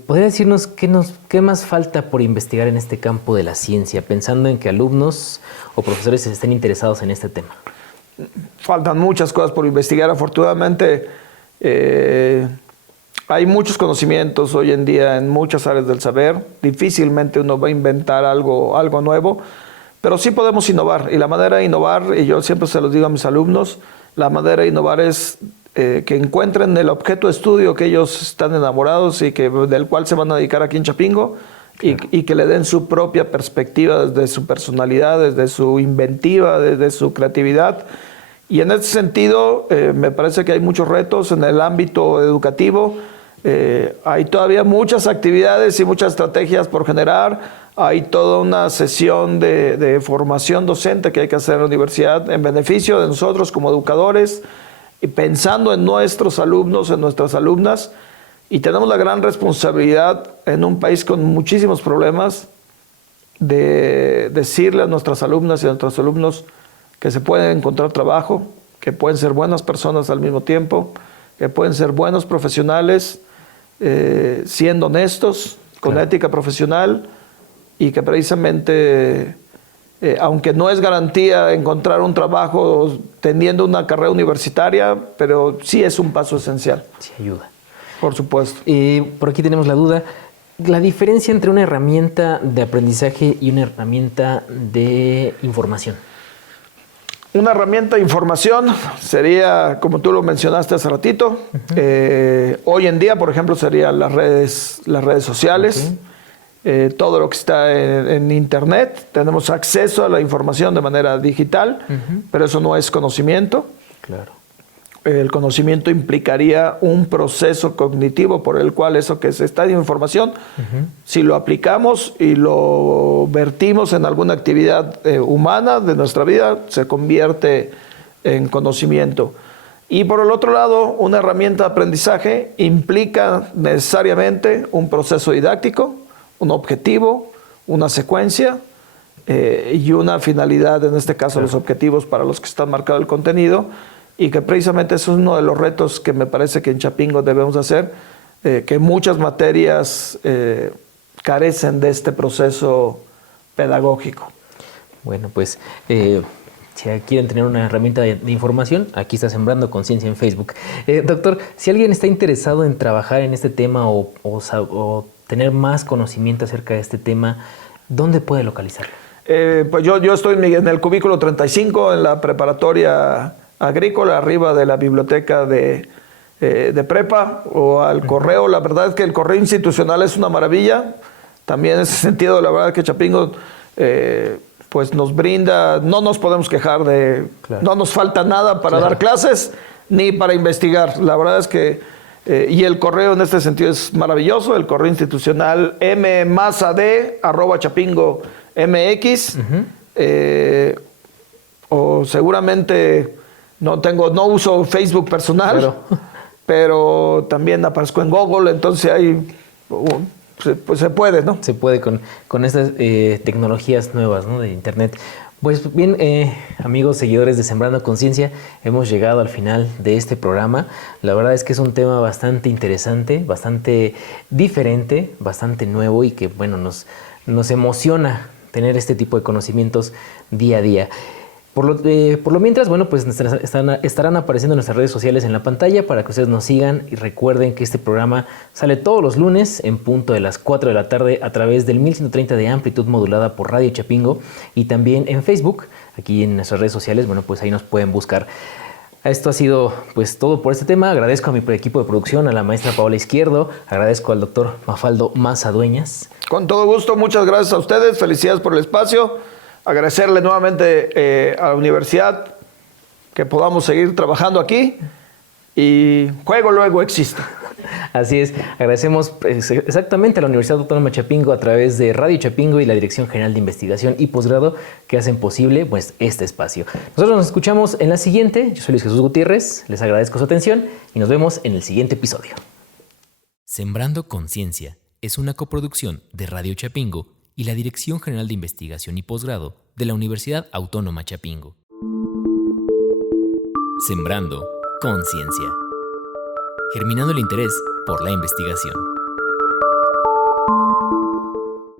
¿podría decirnos qué más falta por investigar en este campo de la ciencia, pensando en que alumnos o profesores estén interesados en este tema? faltan muchas cosas por investigar. Afortunadamente, hay muchos conocimientos hoy en día en muchas áreas del saber. Difícilmente uno va a inventar algo nuevo, pero sí podemos innovar. Y la manera de innovar, y yo siempre se los digo a mis alumnos, la manera de innovar es que encuentren el objeto de estudio que ellos están enamorados y del cual se van a dedicar aquí en Chapingo, claro. y que le den su propia perspectiva desde su personalidad, desde su inventiva, desde su creatividad. Y en este sentido, me parece que hay muchos retos en el ámbito educativo. Hay todavía muchas actividades y muchas estrategias por generar. Hay toda una sesión de formación docente que hay que hacer en la universidad en beneficio de nosotros como educadores, y pensando en nuestros alumnos, en nuestras alumnas. Y tenemos la gran responsabilidad en un país con muchísimos problemas de decirle a nuestras alumnas y a nuestros alumnos que se pueden encontrar trabajo, que pueden ser buenas personas al mismo tiempo, que pueden ser buenos profesionales, siendo honestos, con claro. ética profesional, y que precisamente, aunque no es garantía encontrar un trabajo teniendo una carrera universitaria, pero sí es un paso esencial. Sí ayuda. Por supuesto. Por aquí tenemos la duda. La diferencia entre una herramienta de aprendizaje y una herramienta de información. Una herramienta de información sería, como tú lo mencionaste hace ratito, hoy en día, por ejemplo, serían las redes sociales, todo lo que está en Internet. Tenemos acceso a la información de manera digital, pero eso no es conocimiento. Claro. El conocimiento implicaría un proceso cognitivo por el cual eso que se está en información, si lo aplicamos y lo vertimos en alguna actividad humana de nuestra vida, se convierte en conocimiento. Y por el otro lado, una herramienta de aprendizaje implica necesariamente un proceso didáctico, un objetivo, una secuencia y una finalidad, en este caso los objetivos para los que está marcado el contenido. Y que precisamente eso es uno de los retos que me parece que en Chapingo debemos hacer, que muchas materias carecen de este proceso pedagógico. Bueno, pues si quieren tener una herramienta de información, aquí está Sembrando Conciencia en Facebook. Doctor, si alguien está interesado en trabajar en este tema o tener más conocimiento acerca de este tema, ¿dónde puede localizarlo? Pues yo estoy en el cubículo 35, en la preparatoria agrícola, arriba de la biblioteca de prepa, o al correo. La verdad es que el correo institucional es una maravilla. También en ese sentido, la verdad es que Chapingo pues nos brinda, no nos podemos quejar no nos falta nada para dar clases ni para investigar. La verdad es que, y el correo en este sentido es maravilloso, el correo institucional mmazad@chapingo.mx, o seguramente no uso Facebook personal, pero también aparezco en Google, entonces ahí pues se puede, ¿no? Se puede con estas tecnologías nuevas, ¿no?, de Internet. Pues bien, amigos, seguidores de Sembrando Conciencia, hemos llegado al final de este programa. La verdad es que es un tema bastante interesante, bastante diferente, bastante nuevo y que, bueno, nos emociona tener este tipo de conocimientos día a día. Por lo mientras, bueno, pues estarán apareciendo nuestras redes sociales en la pantalla para que ustedes nos sigan, y recuerden que este programa sale todos los lunes en punto de las 4 de la tarde a través del 1130 de amplitud modulada por Radio Chapingo, y también en Facebook, aquí en nuestras redes sociales, bueno, pues ahí nos pueden buscar. Esto ha sido pues todo por este tema. Agradezco a mi equipo de producción, a la maestra Paola Izquierdo, agradezco al doctor Mafaldo Maza Dueñas. Con todo gusto, muchas gracias a ustedes, felicidades por el espacio. Agradecerle nuevamente a la universidad que podamos seguir trabajando aquí, y juego luego existe. Así es, agradecemos exactamente a la Universidad Autónoma de Chapingo a través de Radio Chapingo y la Dirección General de Investigación y Posgrado que hacen posible pues este espacio. Nosotros nos escuchamos en la siguiente. Yo soy Luis Jesús Gutiérrez, les agradezco su atención y nos vemos en el siguiente episodio. Sembrando Conciencia es una coproducción de Radio Chapingo y la Dirección General de Investigación y Posgrado de la Universidad Autónoma Chapingo. Sembrando Conciencia. Germinando el interés por la investigación.